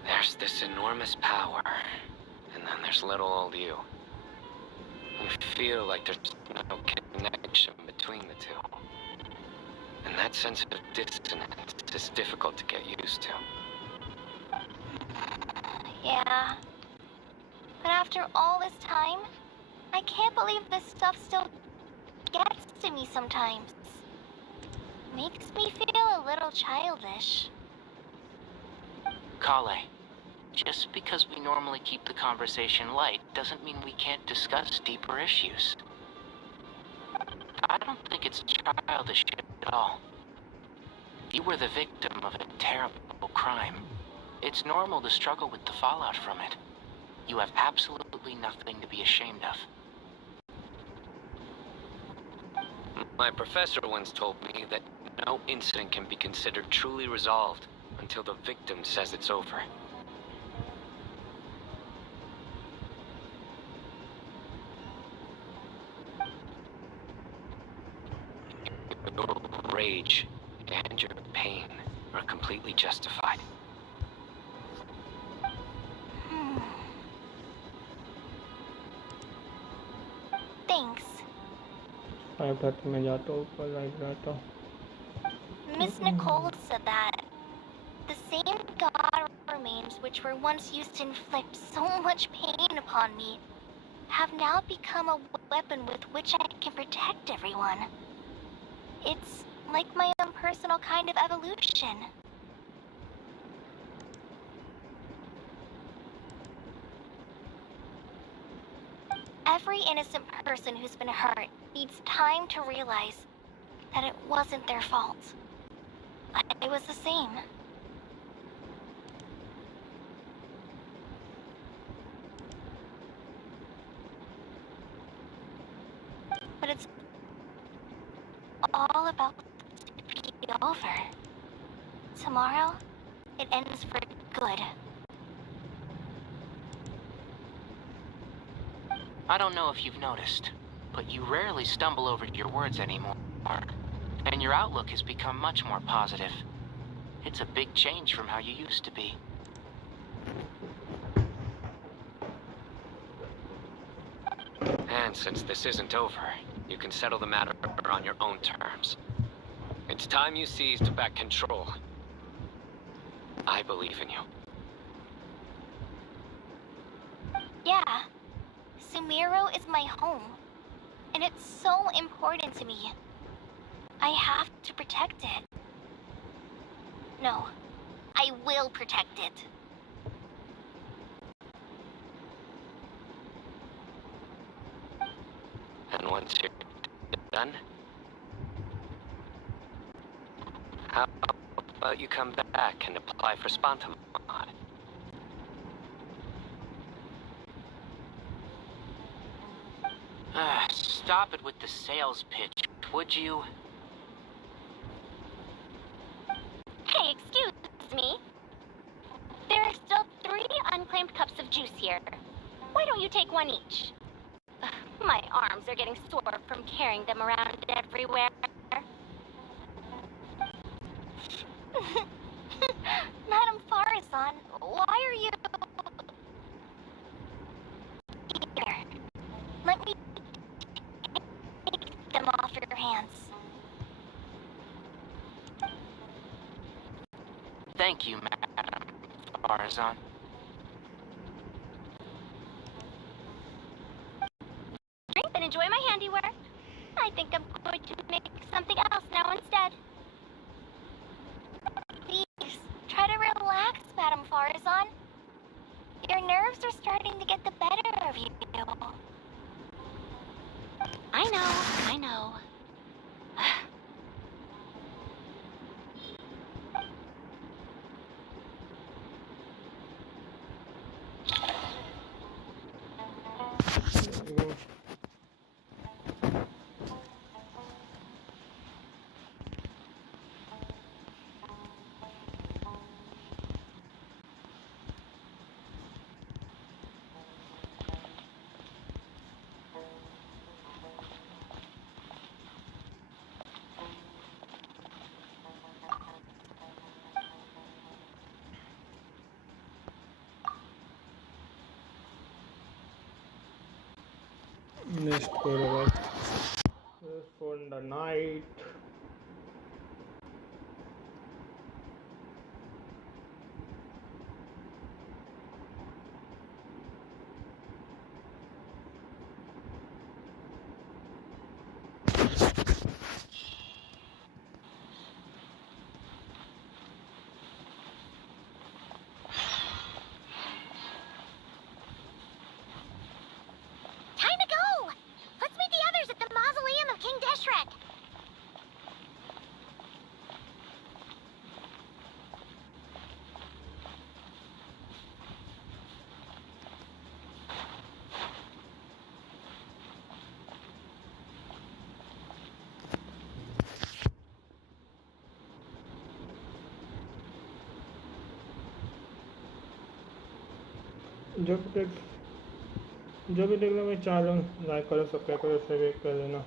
There's this enormous power, and then there's little old you. You feel like there's no connection between the two. And that sense of dissonance is difficult to get used to. Yeah. But after all this time, I can't believe this stuff still gets to me sometimes. Makes me feel a little childish. Kale, just because we normally keep the conversation light doesn't mean we can't discuss deeper issues. I don't think it's childish at all. You were the victim of a terrible crime. It's normal to struggle with the fallout from it. You have absolutely nothing to be ashamed of. My professor once told me that no incident can be considered truly resolved until the victim says it's over. Your rage and your pain are completely justified. Thanks. 5:30 में जाता हूँ ऊपर live रहता हूँ। Miss Nicole said that the same god remains which were once used to inflict so much pain upon me have now become a weapon with which I can protect everyone. It's like my own personal kind of evolution. Every innocent person who's been hurt needs time to realize that it wasn't their fault. I was the same. But it's all about to be over. Tomorrow, it ends for good. I don't know if you've noticed, but you rarely stumble over your words anymore. And your outlook has become much more positive. It's a big change from how you used to be. And since this isn't over, you can settle the matter on your own terms. It's time you seized back control. I believe in you. Yeah. Sumeru is my home. And it's so important to me. I have to protect it. No, I will protect it. And once you're done, how about you come back and apply for Spontamod? Stop it with the sales pitch, would you? Hey, excuse me. There are still 3 unclaimed cups of juice here. Why don't you take one each? My arms are getting sore from carrying them around everywhere. Madam Farazan, why are you... Here, let me take them off your hands. Thank you, Madam Farazan. Drink and enjoy my handiwork. I think I'm going to make something else now instead. Please, try to relax, Madam Farazan. Your nerves are starting to get the better of you. I know. Next paragraph. Just for the night. Time to go! Let's meet the others at the mausoleum of King Deshret. जो भी देख लो मैं चारों like करो subscribe करो subscribe कर लेना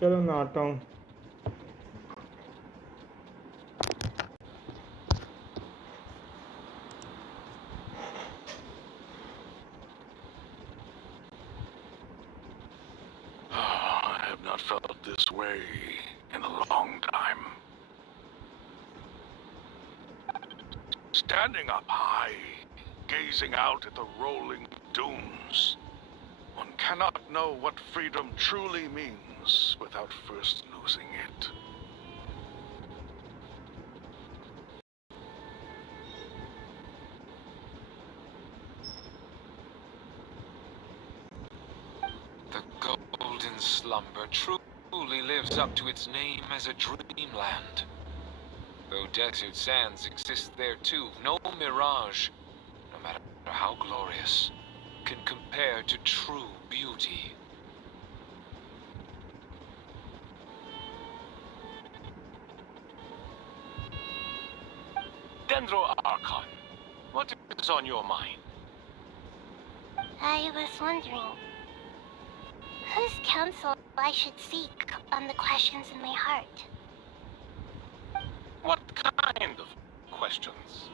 चलो मैं आता हूँ I have not felt this way in a long time. Standing up high, gazing out at the rolling dunes, one cannot know what freedom truly means without first losing it. The golden slumber truly lives up to its name as a dreamland. Though desert sands exist there too, no mirage, no matter how glorious, can compare to true beauty. Alejandro Archon, what is on your mind? I was wondering whose counsel I should seek on the questions in my heart. What kind of questions?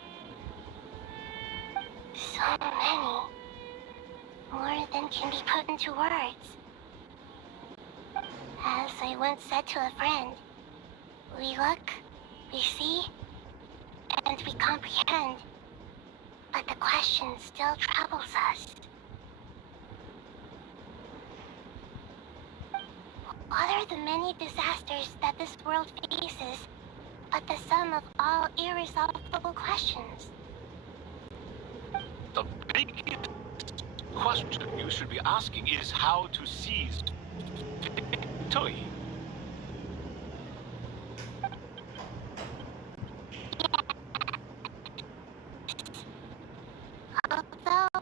So many. More than can be put into words. As I once said to a friend, we look, we see, and we comprehend. But the question still troubles us. What are the many disasters that this world faces but the sum of all irresolvable questions? The biggest question you should be asking is how to seize victory. Although,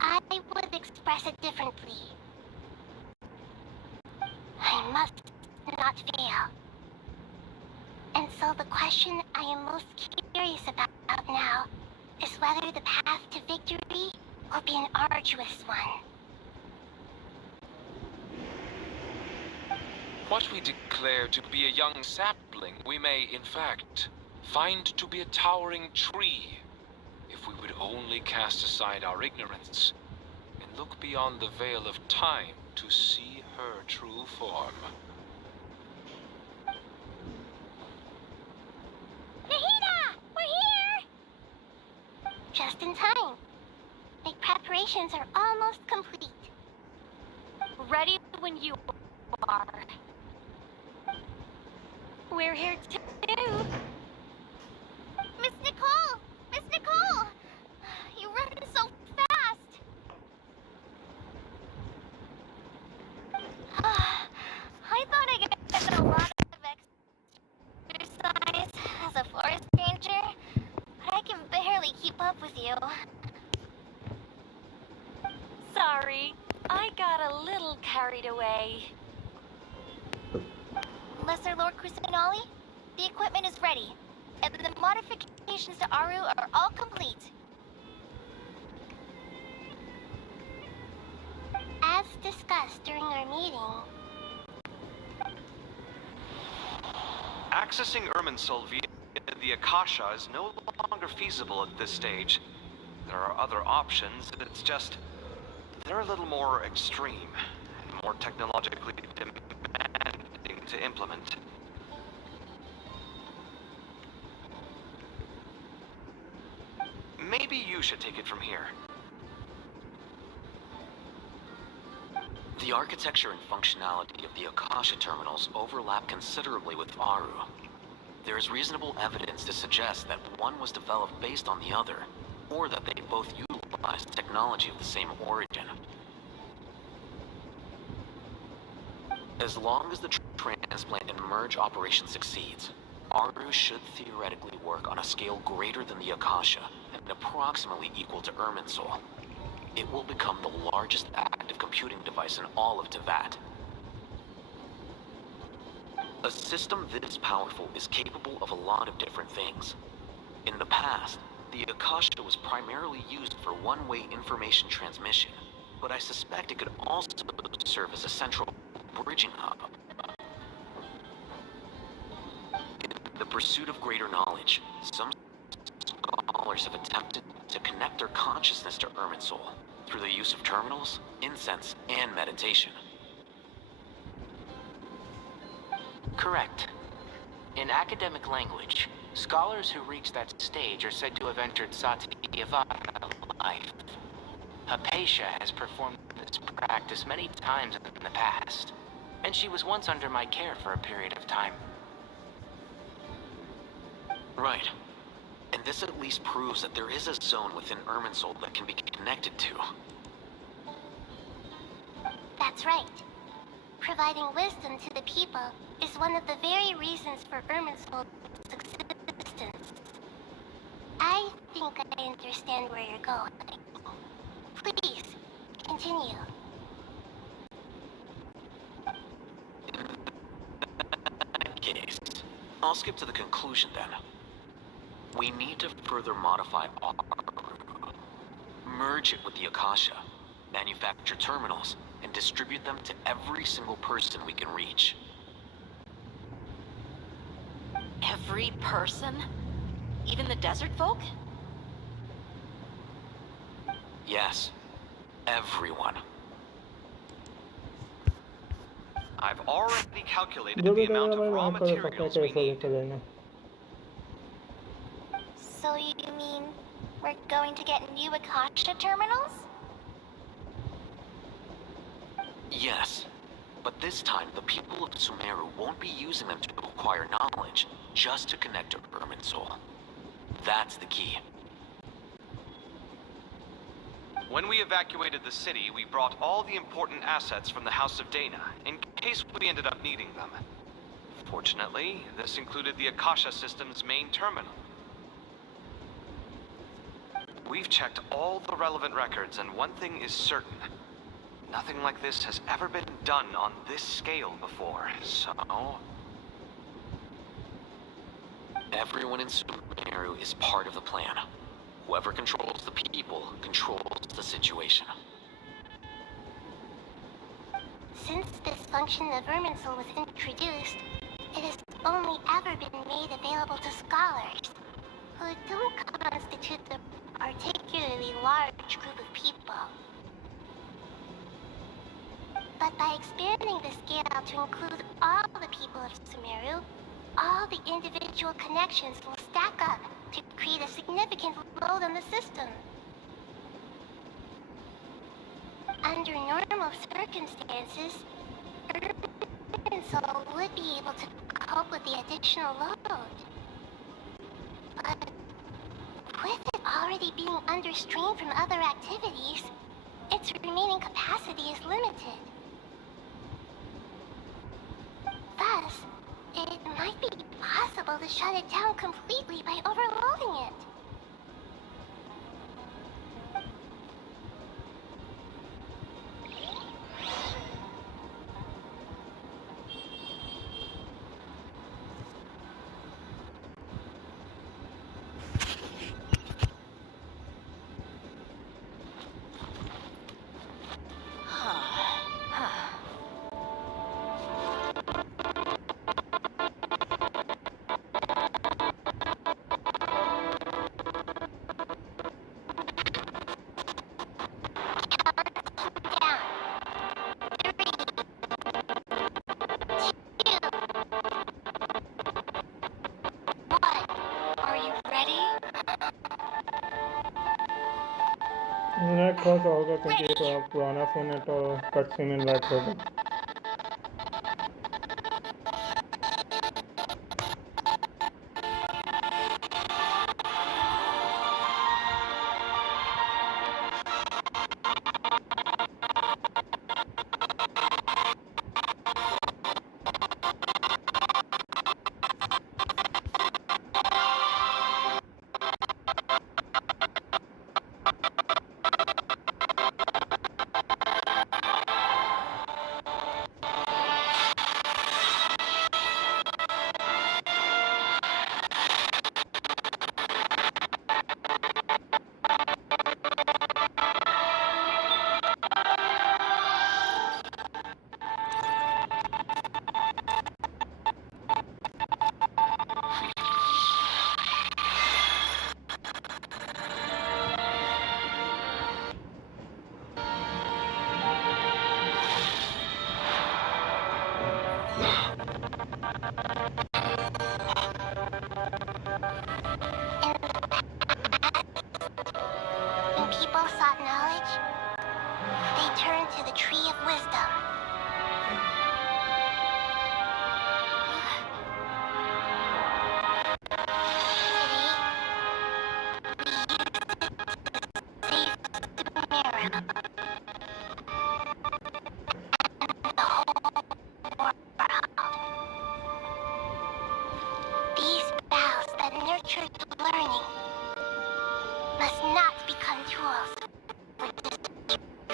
I would express it differently. I must not fail. And so the question I am most curious about now is whether the path to victory will be an arduous one. What we declare to be a young sapling, we may, in fact, find to be a towering tree, if we would only cast aside our ignorance and look beyond the veil of time to see her true form. Nahida! We're here! Just in time. My preparations are almost complete. Ready when you are. We're here too. Miss Nicole! Miss Nicole! You run so fast! I thought I could get a lot of exercise as a forest ranger, but I can barely keep up with you. Sorry, I got a little carried away. Lesser Lord Kusanali, the equipment is ready, and the modifications to Aru are all complete. As discussed during our meeting, Accessing Irminsul via the Akasha is no longer feasible at this stage. There are other options, it's just... they're a little more extreme, and more technologically demanding to implement. Maybe you should take it from here. The architecture and functionality of the Akasha terminals overlap considerably with Aru. There is reasonable evidence to suggest that one was developed based on the other, or that they both utilize technology of the same origin. As long as the transplant and merge operation succeeds, Aru should theoretically work on a scale greater than the Akasha and approximately equal to Irminsul. It will become the largest active computing device in all of Tevat. A system this powerful is capable of a lot of different things. In the past, the Akasha was primarily used for one-way information transmission, but I suspect it could also serve as a central bridging hub. In the pursuit of greater knowledge, some scholars have attempted to connect their consciousness to Irminsul through the use of terminals, incense, and meditation. Correct. In academic language, scholars who reach that stage are said to have entered Satyavada life. Hypatia has performed this practice many times in the past, and she was once under my care for a period of time. Right. And this at least proves that there is a zone within Irminsul that can be connected to. that's right. Providing wisdom to the people is one of the very reasons for Irminsul's existence. I think I understand where you're going. Please, continue. In that case, I'll skip to the conclusion then. We need to further modify Aru, merge it with the Akasha, manufacture terminals, and distribute them to every single person we can reach. Every person? Even the desert folk? Yes, everyone. I've already calculated जो the भी amount करेगा of मैं raw वहाँ कर सकता materials है we कैसे भी need. करेंगे. So you mean we're going to get new Akasha terminals? Yes, but this time the people of Sumeru won't be using them to acquire knowledge, just to connect to Irminsul. That's the key. When we evacuated the city, we brought all the important assets from the House of Dana, in case we ended up needing them. Fortunately, this included the Akasha system's main terminal. We've checked all the relevant records, and one thing is certain. Nothing like this has ever been done on this scale before, so... Everyone in Sumeru is part of the plan. Whoever controls the people controls the situation. Since this function of Irminsul was introduced, it has only ever been made available to scholars, who don't constitute a particularly large group of people. But by expanding the scale to include all the people of Sumeru, all the individual connections will stack up to create a significant load on the system. Under normal circumstances, Irminsul would be able to cope with the additional load. But with it already being under strain from other activities, its remaining capacity is limited. Thus, it might be possible to shut it down completely by overloading it. Net थोड़ा सा होगा क्योंकि ये पुराना phone है तो cut से में लैग होगा. When people sought knowledge, they turned to the Tree of Wisdom. These boughs that nurtured learning must not become tools for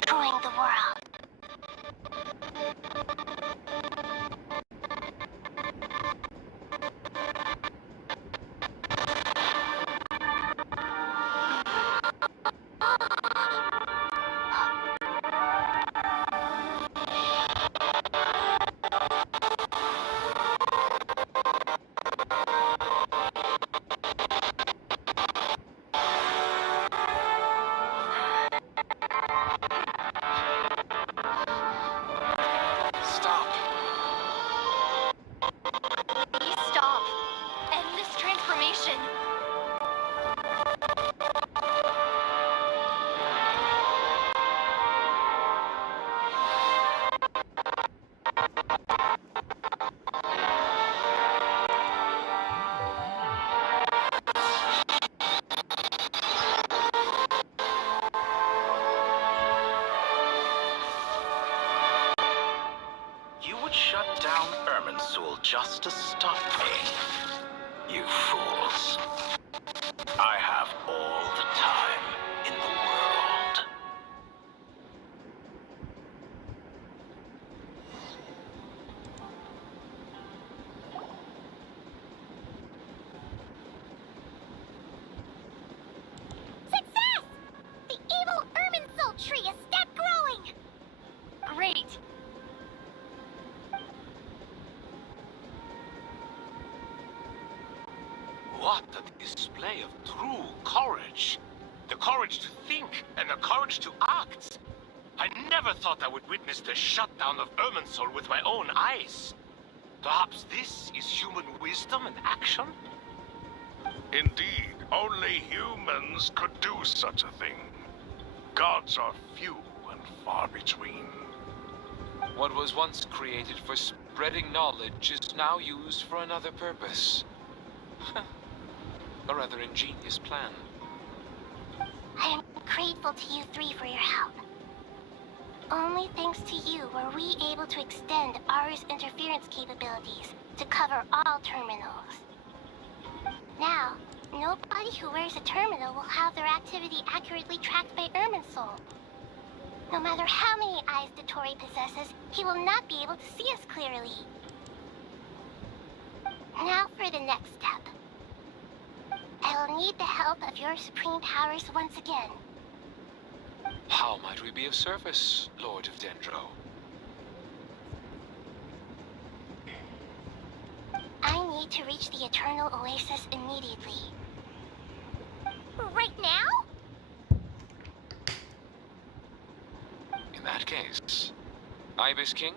destroying the world. down Irminsul just to stop me. You fools. I have all the time in the world. Success! The evil Irminsul tree is step growing! Great. What a display of true courage. The courage to think and the courage to act. I never thought I would witness the shutdown of Irminsul with my own eyes. Perhaps this is human wisdom and action? Indeed, only humans could do such a thing. Gods are few and far between. What was once created for spreading knowledge is now used for another purpose. A rather ingenious plan. I am grateful to you three for your help. Only thanks to you were we able to extend Aru's interference capabilities to cover all terminals. Now, nobody who wears a terminal will have their activity accurately tracked by Irminsul. No matter how many eyes Dotori possesses, he will not be able to see us clearly. Now for the next step. I will need the help of your supreme powers once again. How might we be of service, Lord of Dendro? I need to reach the Eternal Oasis immediately. Right now? In that case, Ibis King,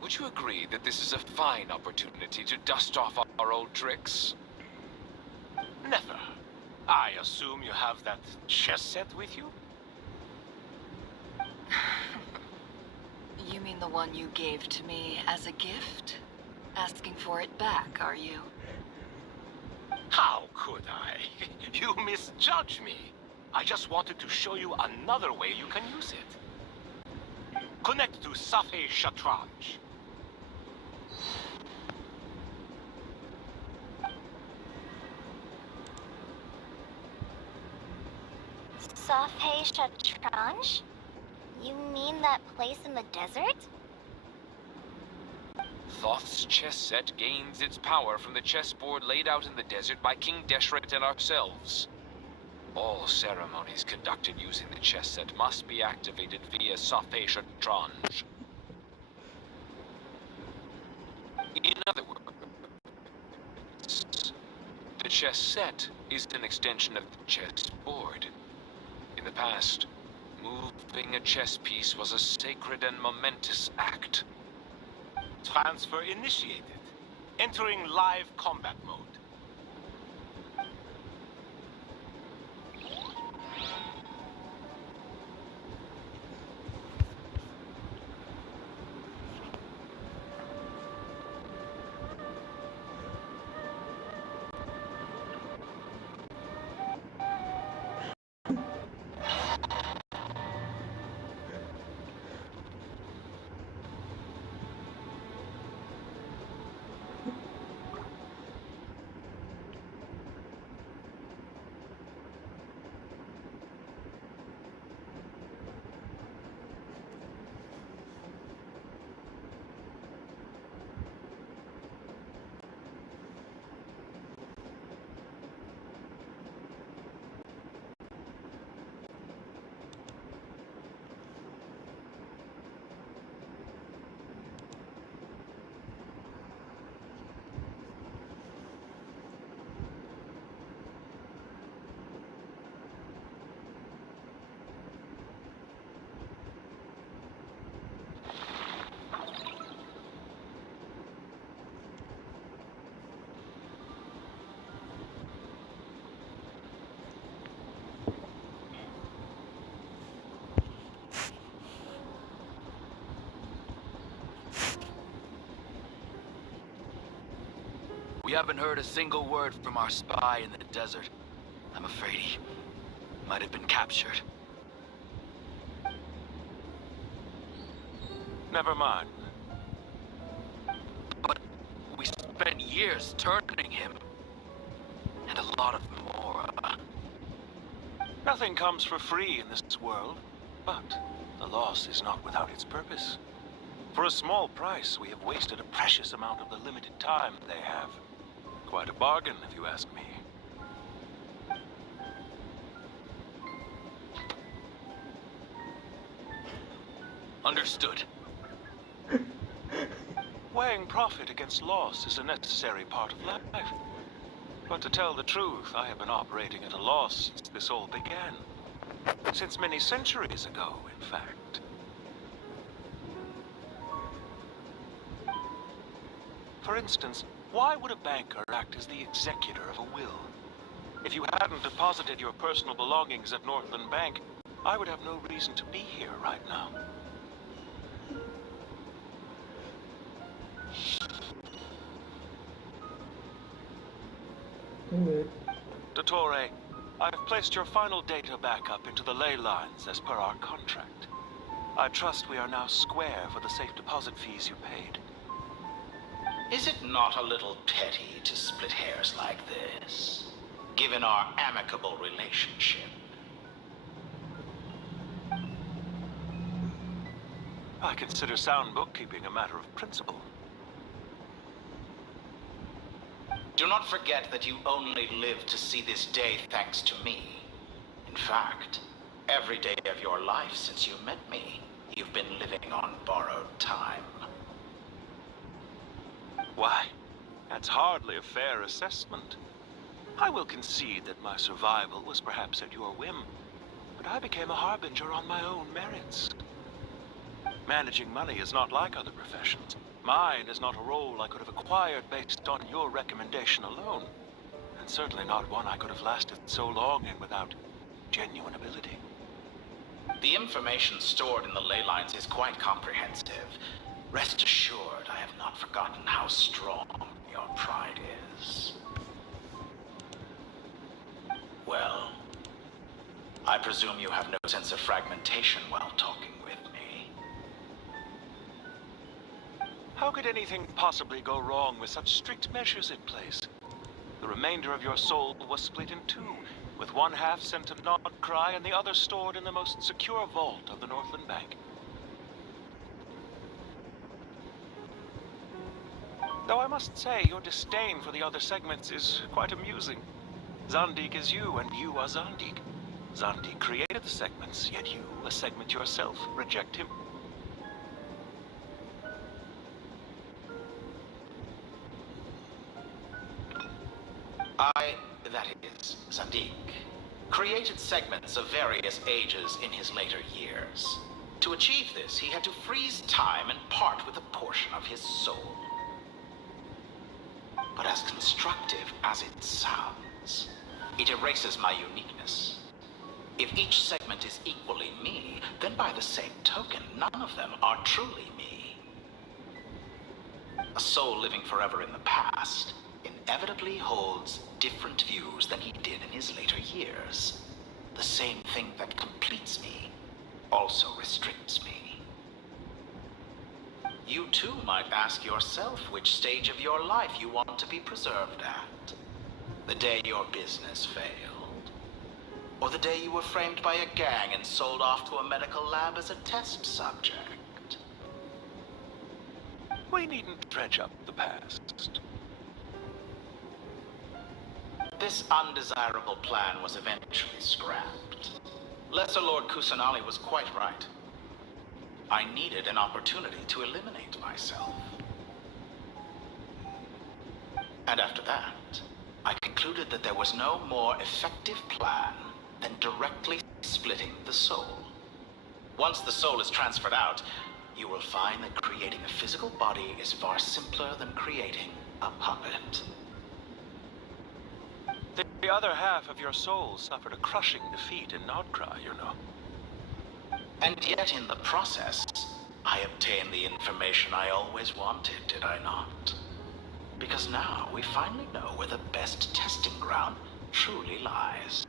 would you agree that this is a fine opportunity to dust off our old tricks? Never. I assume you have that chess set with you? You mean the one you gave to me as a gift? Asking for it back, are you? How could I? You misjudge me. I just wanted to show you another way you can use it. Connect to Safei Shatranj. Safei Shatranj? You mean that place in the desert? Thoth's chess set gains its power from the chessboard laid out in the desert by King Deshret and ourselves. All ceremonies conducted using the chess set must be activated via Safei Shatranj. In other words, the chess set is an extension of the chessboard. In the past, moving a chess piece was a sacred and momentous act. Transfer initiated. Entering live combat mode. We haven't heard a single word from our spy in the desert. I'm afraid he might have been captured. Never mind. spent years turning him. And a lot of Mora. Nothing comes for free in this world, but the loss is not without its purpose. For a small price, we have wasted a precious amount of the limited time they have. Quite a bargain, if you ask me. Understood. Weighing profit against loss is a necessary part of life. But to tell the truth, I have been operating at a loss since this all began. Since many centuries ago, in fact. For instance, why would a banker act as the executor of a will? If you hadn't deposited your personal belongings at Northland Bank, I would have no reason to be here right now. Dottore, I've placed your final data backup into the ley lines as per our contract. I trust we are now square for the safe deposit fees you paid. Is it not a little petty to split hairs like this, given our amicable relationship? I consider sound bookkeeping a matter of principle. Do not forget that you only live to see this day thanks to me. In fact, every day of your life since you met me, you've been living on borrowed time. Why, that's hardly a fair assessment. I will concede that my survival was perhaps at your whim, but I became a harbinger on my own merits. Managing money is not like other professions. Mine is not a role I could have acquired based on your recommendation alone, and certainly not one I could have lasted so long in without genuine ability. The information stored in the ley lines is quite comprehensive. Rest assured, I have not forgotten how strong your pride is. Well, I presume you have no sense of fragmentation while talking with me. How could anything possibly go wrong with such strict measures in place? The remainder of your soul was split in two, with one half sent to Nodcry and the other stored in the most secure vault of the Northland Bank. Though I must say, your disdain for the other segments is quite amusing. Zandig is you, and you are Zandig. Zandig created the segments, yet you, a segment yourself, reject him. That is, Zandig, created segments of various ages in his later years. To achieve this, he had to freeze time and part with a portion of his soul. But as constructive as it sounds, it erases my uniqueness. If each segment is equally me, then by the same token, none of them are truly me. A soul living forever in the past inevitably holds different views than he did in his later years. The same thing that completes me also restricts me. You too might ask yourself which stage of your life you want to be preserved at. The day your business failed, or the day you were framed by a gang and sold off to a medical lab as a test subject. We needn't dredge up the past. This undesirable plan was eventually scrapped. Lesser Lord Kusanali was quite right. I needed an opportunity to eliminate myself. And after that, I concluded that there was no more effective plan than directly splitting the soul. Once the soul is transferred out, you will find that creating a physical body is far simpler than creating a puppet. The other half of your soul suffered a crushing defeat in Nodcry, you know. And yet in the process, I obtained the information I always wanted, did I not? Because now we finally know where the best testing ground truly lies.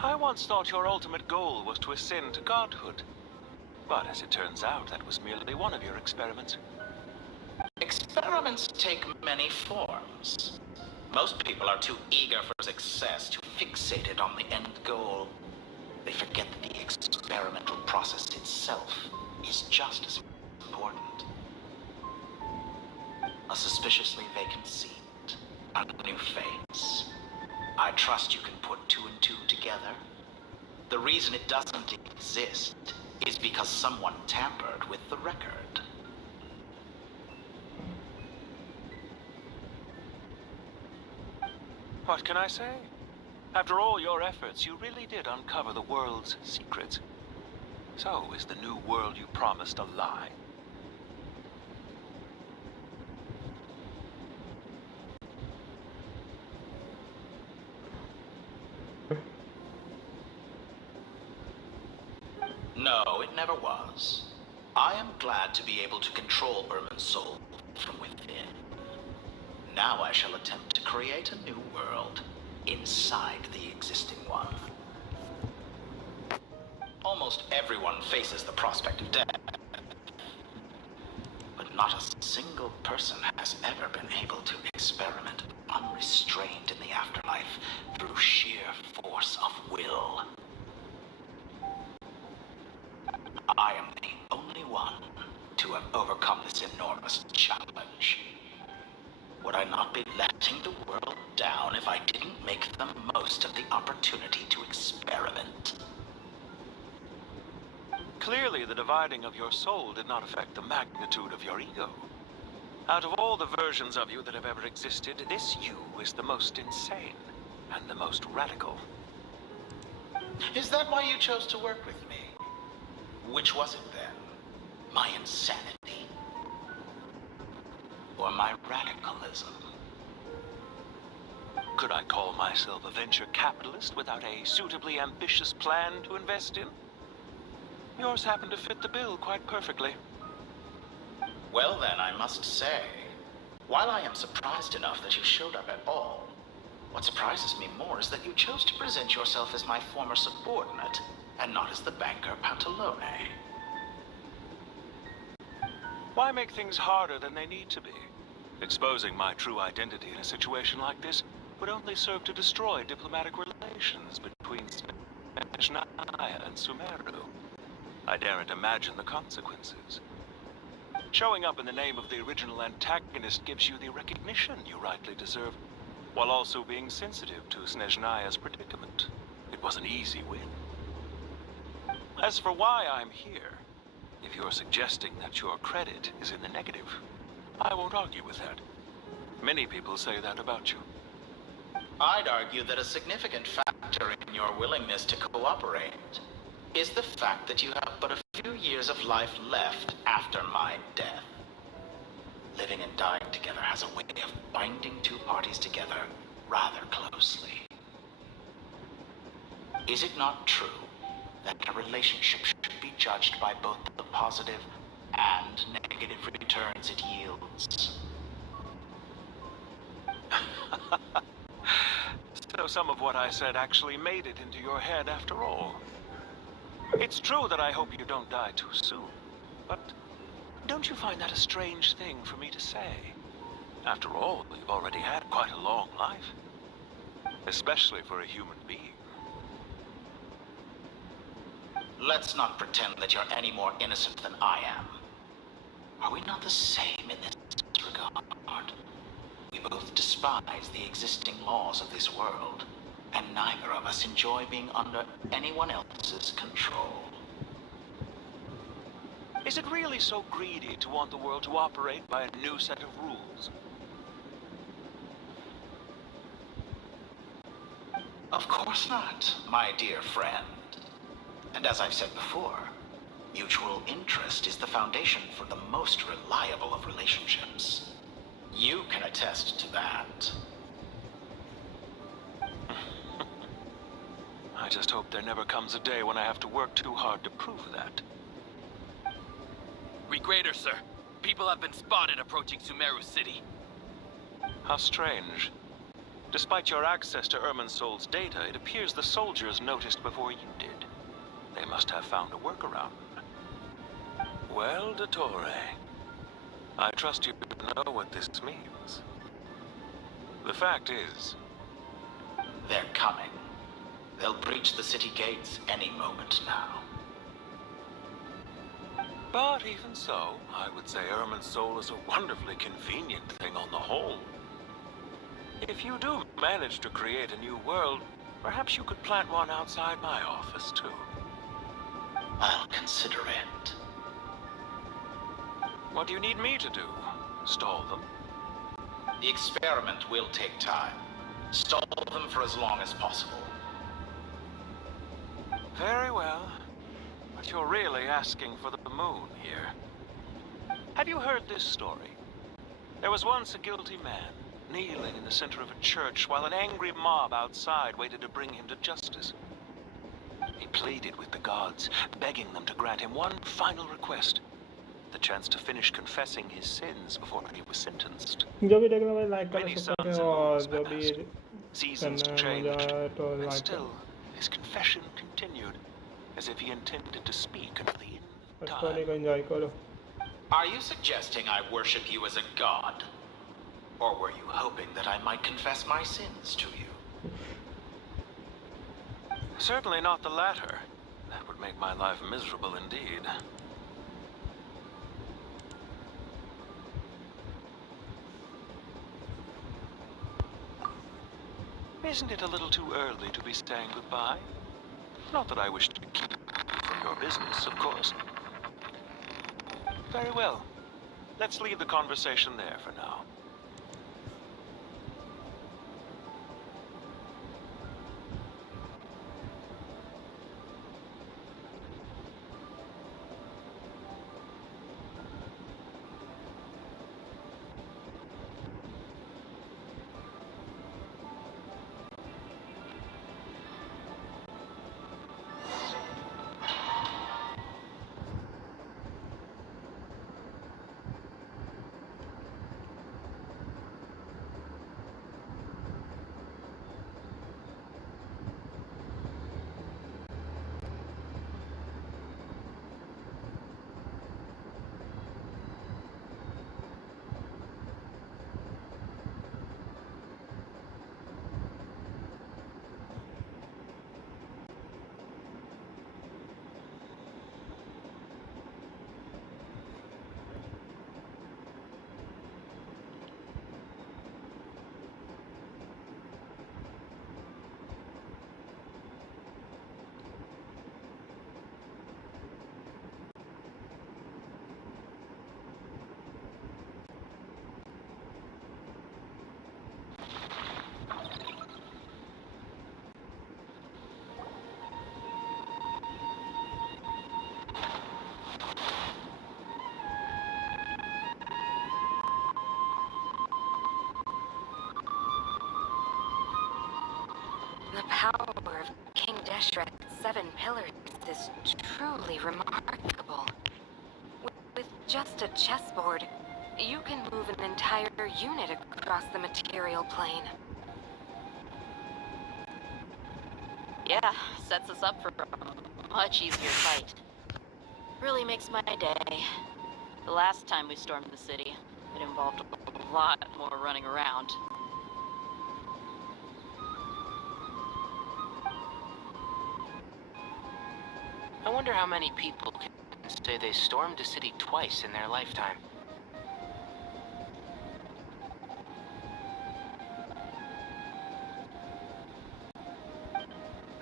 I once thought your ultimate goal was to ascend to godhood. But as it turns out, that was merely one of your experiments. Experiments take many forms. Most people are too eager for success, too fixated on the end goal. They forget that the experimental process itself is just as important. A suspiciously vacant seat, a new face. I trust you can put two and two together. The reason it doesn't exist is because someone tampered with the record. What can I say? After all your efforts, you really did uncover the world's secrets. So, is the new world you promised a lie? No, it never was. I am glad to be able to control Irmin's soul from within. Now I shall attempt to create a new world inside the existing one. Almost everyone faces the prospect of death. But not a single person has ever been able to experiment unrestrained in the afterlife through sheer force of will. I am the only one to have overcome this enormous challenge. Would I not be letting the world down if I didn't make the most of the opportunity to experiment? Clearly, the dividing of your soul did not affect the magnitude of your ego. Out of all the versions of you that have ever existed, this you is the most insane and the most radical. Is that why you chose to work with me? Which was it then? My insanity? Or my radicalism? Could I call myself a venture capitalist without a suitably ambitious plan to invest in? Yours happened to fit the bill quite perfectly. Well then, I must say, while I am surprised enough that you showed up at all, what surprises me more is that you chose to present yourself as my former subordinate, and not as the banker Pantalone. Why make things harder than they need to be? Exposing my true identity in a situation like this would only serve to destroy diplomatic relations between Snezhnaya and Sumeru. I daren't imagine the consequences. Showing up in the name of the original antagonist gives you the recognition you rightly deserve, while also being sensitive to Snezhnaya's predicament. It was an easy win. As for why I'm here, if you're suggesting that your credit is in the negative, I won't argue with that. Many people say that about you. I'd argue that a significant factor in your willingness to cooperate is the fact that you have but a few years of life left after my death. Living and dying together has a way of binding two parties together rather closely. Is it not true that a relationship should be judged by both the positive and negative returns it yields? So some of what I said actually made it into your head after all. It's true that I hope you don't die too soon, but don't you find that a strange thing for me to say? After all, you've already had quite a long life, especially for a human being. Let's not pretend that you're any more innocent than I am. Are we not the same in this regard? We both despise the existing laws of this world, and neither of us enjoy being under anyone else's control. Is it really so greedy to want the world to operate by a new set of rules? Of course not, my dear friend. And as I've said before, mutual interest is the foundation for the most reliable of relationships. You can attest to that. I just hope there never comes a day when I have to work too hard to prove that. Regrader, sir. People have been spotted approaching Sumeru City. How strange. Despite your access to Irminsol's data, it appears the soldiers noticed before you did. They must have found a workaround. Well, Dottore, I trust you know what this means. The fact is, They're coming. They'll breach the city gates any moment now. but even so, I would say Ermin's soul is a wonderfully convenient thing on the whole. If you do manage to create a new world, perhaps you could plant one outside my office, too. I'll consider it. What do you need me to do? Stall them? The experiment will take time. Stall them for as long as possible. Very well. But you're really asking for the moon here. Have you heard this story? There was once a guilty man, kneeling in the center of a church while an angry mob outside waited to bring him to justice. He pleaded with the gods, begging them to grant him one final request. The chance to finish confessing his sins before he was sentenced. जो भी देखना भाई like कर Many सकते sons हैं and और moons जो भी passed. Seasons करना changed, मजा आए तो and like still his confession continued, as if he intended to speak until the end of करो स्टोरी time. को एंजॉय करो. Are you suggesting I worship you as a god? Or were you hoping that I might confess my sins to you? Certainly not the latter. That would make my life miserable indeed. Isn't it a little too early to be saying goodbye? Not that I wish to keep you from your business, of course. Very well. Let's leave the conversation there for now. The power of King Deshret's 7 pillars is truly remarkable. With just a chessboard, you can move an entire unit across the material plane. Yeah, sets us up for a much easier fight. Really makes my day. The last time we stormed the city, it involved a lot more running around. I wonder how many people can say they stormed a city twice in their lifetime.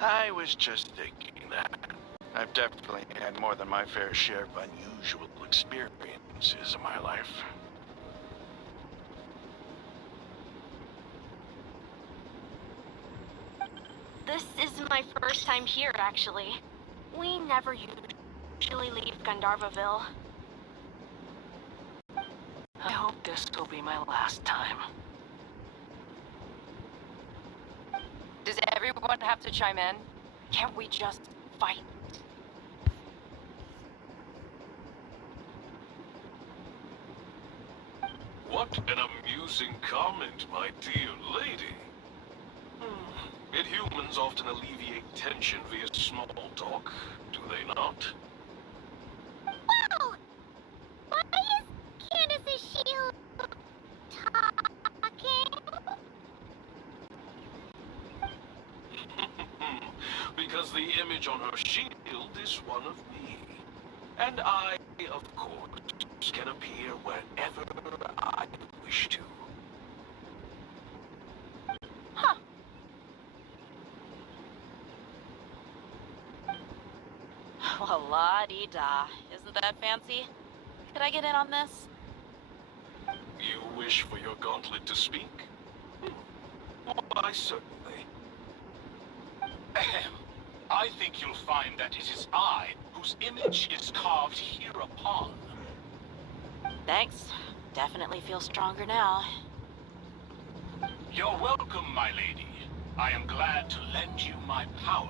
I was just thinking that. I've definitely had more than my fair share of unusual experiences in my life. This is my first time here, actually. We never usually leave Gandharvaville. I hope this will be my last time. Does everyone have to chime in? Can't we just fight? What an amusing comment, my dear lady. Inhumans often alleviate tension via small talk, do they not? Wow! Why is Candace's because the image on her shield is one of me. And I, of course, can appear wherever I wish to. Huh. Well, la-di-da. Isn't that fancy? Could I get in on this? You wish for your gauntlet to speak? Why, certainly. Ahem. I think you'll find that it is I whose image is carved hereupon. Thanks. Definitely feel stronger now. You're welcome, my lady. I am glad to lend you my power.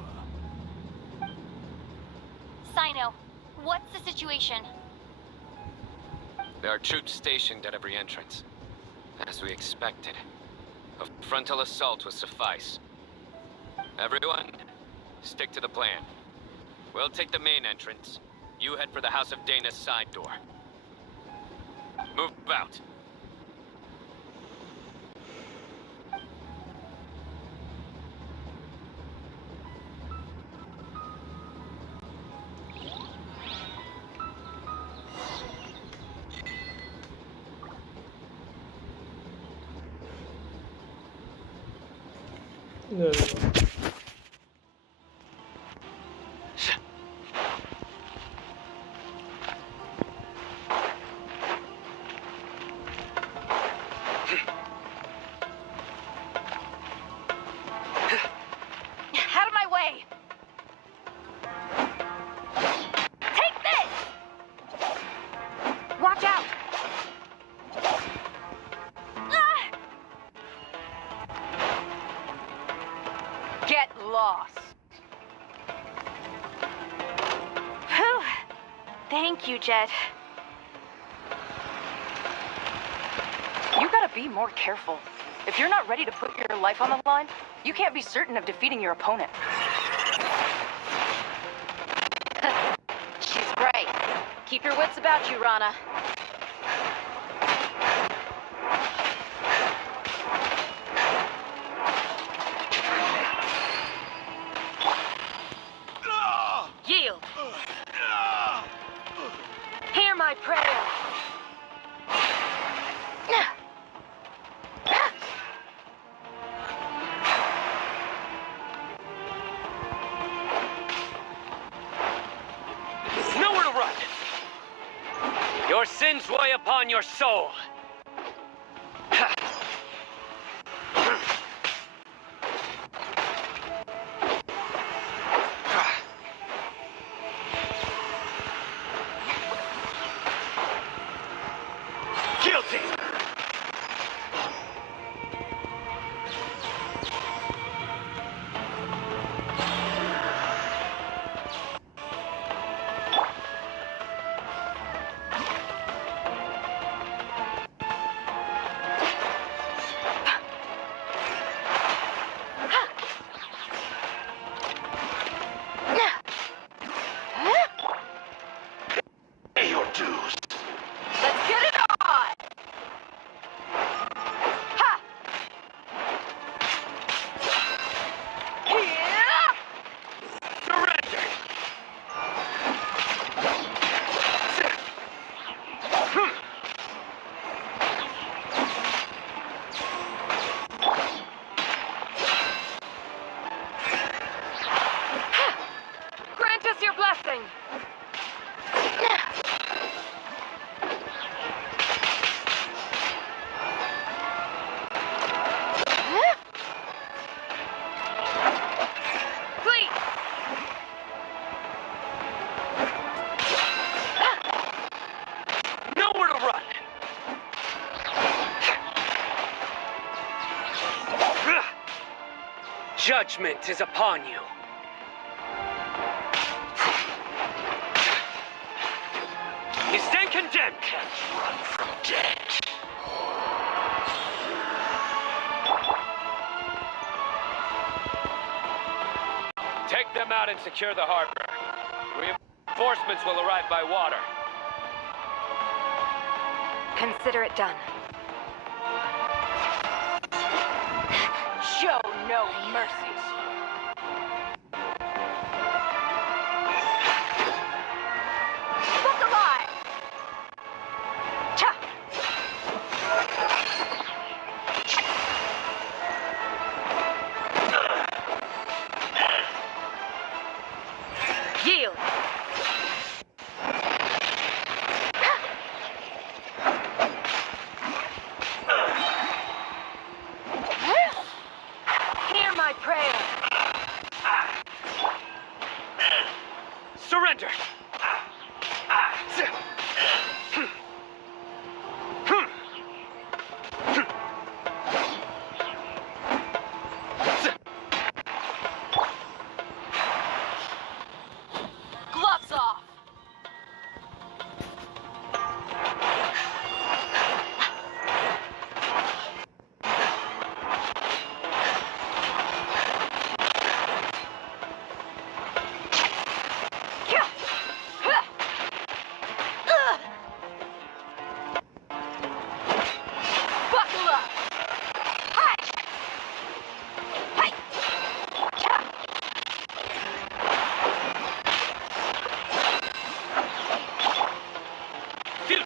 Sino, what's the situation? There are troops stationed at every entrance. As we expected. A frontal assault will suffice. Everyone, stick to the plan. We'll take the main entrance. You head for the House of Dana's side door. Move out. There we go. Out of my way! Take this! Watch out! Get lost. Whew. Thank you, Jet. You gotta be more careful. If you're not ready to put your life on the line, you can't be certain of defeating your opponent. She's right. Keep your wits about you, Rana. Yield. Hear my prayer. Nowhere to run! Your sins weigh upon your soul. Guilty! Pay your dues. Let's get it on! Ha! Yeah! Surrender! Grant us your blessing! Please! Nowhere to run! Judgment is upon you. You stand condemned. Run from death. Take them out and secure the harbor. Reinforcements will arrive by water. Consider it done. Show no mercy.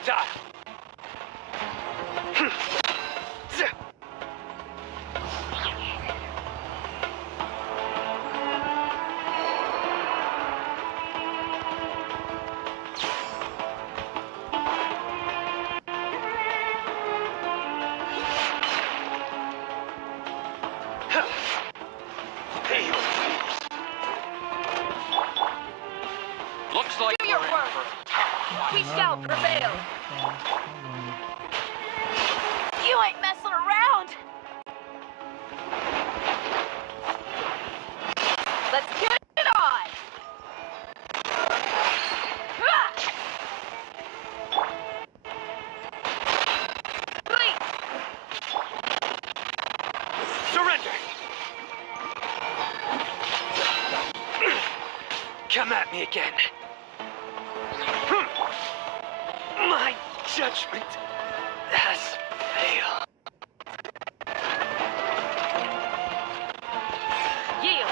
projectile! Looks like Do your we're in work. for a tough We fight. shall prevail. You ain't messing around. Let's get it on. Surrender! Come at me again. My judgment has failed. Yield.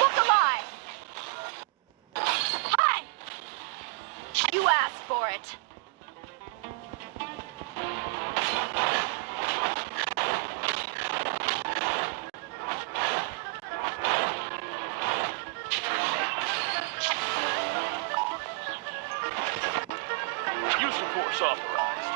Look alive! Hi! You asked for it. Use of force authorized.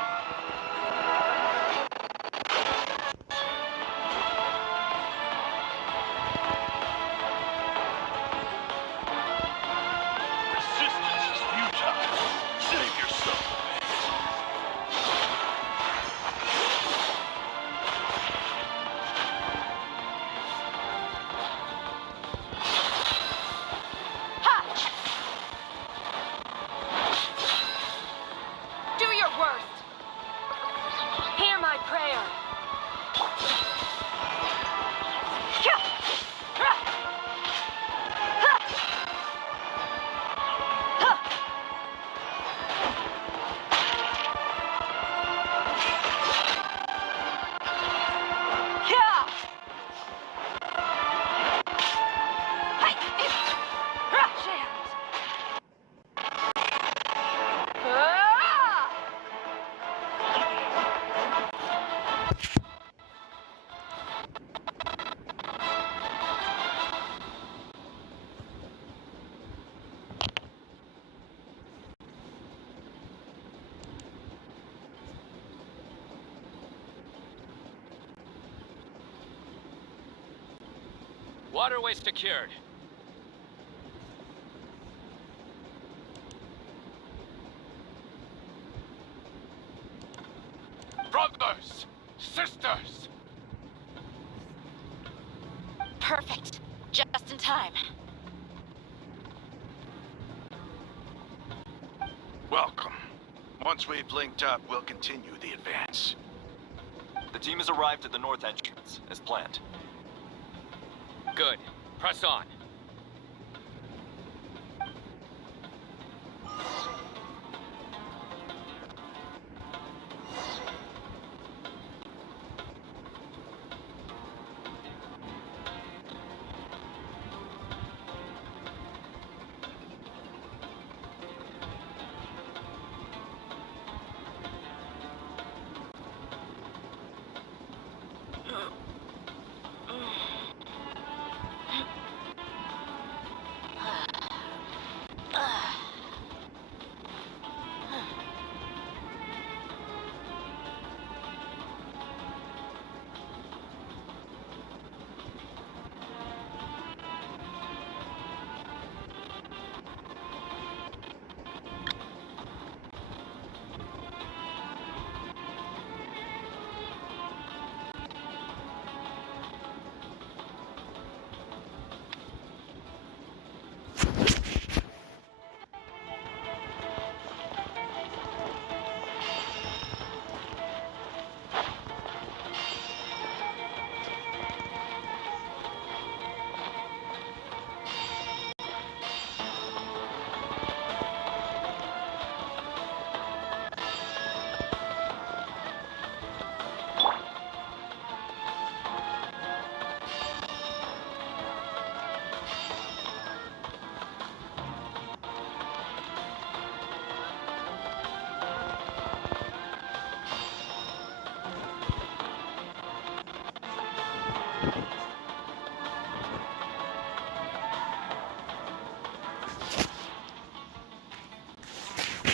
Resistance is futile. Save yourself. Ha! Do your worst. Hear my prayer. Kya! Ha! Ha! Ha! Kya! Hey! Ha! Shit! Ah! Waterway secured. Brothers! Sisters! Perfect. Just in time. Welcome. Once we've linked up, we'll continue the advance. The team has arrived at the north entrance, as planned. Good. Press on.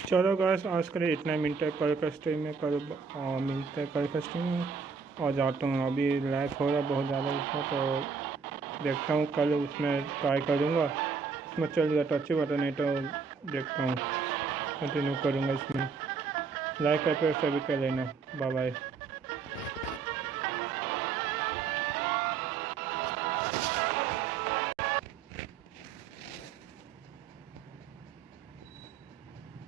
चलो guys आज के लिए इतना मिलता है कल का stream में, कल मिलते हैं कल का स्ट्रीम में और जाता हूँ। अभी लैग हो रहा है बहुत ज़्यादा उसमें, तो देखता हूँ कल उसमें ट्राई करूँगा। उसमें चल गया तो अच्छी बात है, नहीं तो देखता हूँ कंटिन्यू करूँगा इसमें। लाइक करके सभी कर लेना। Bye bye.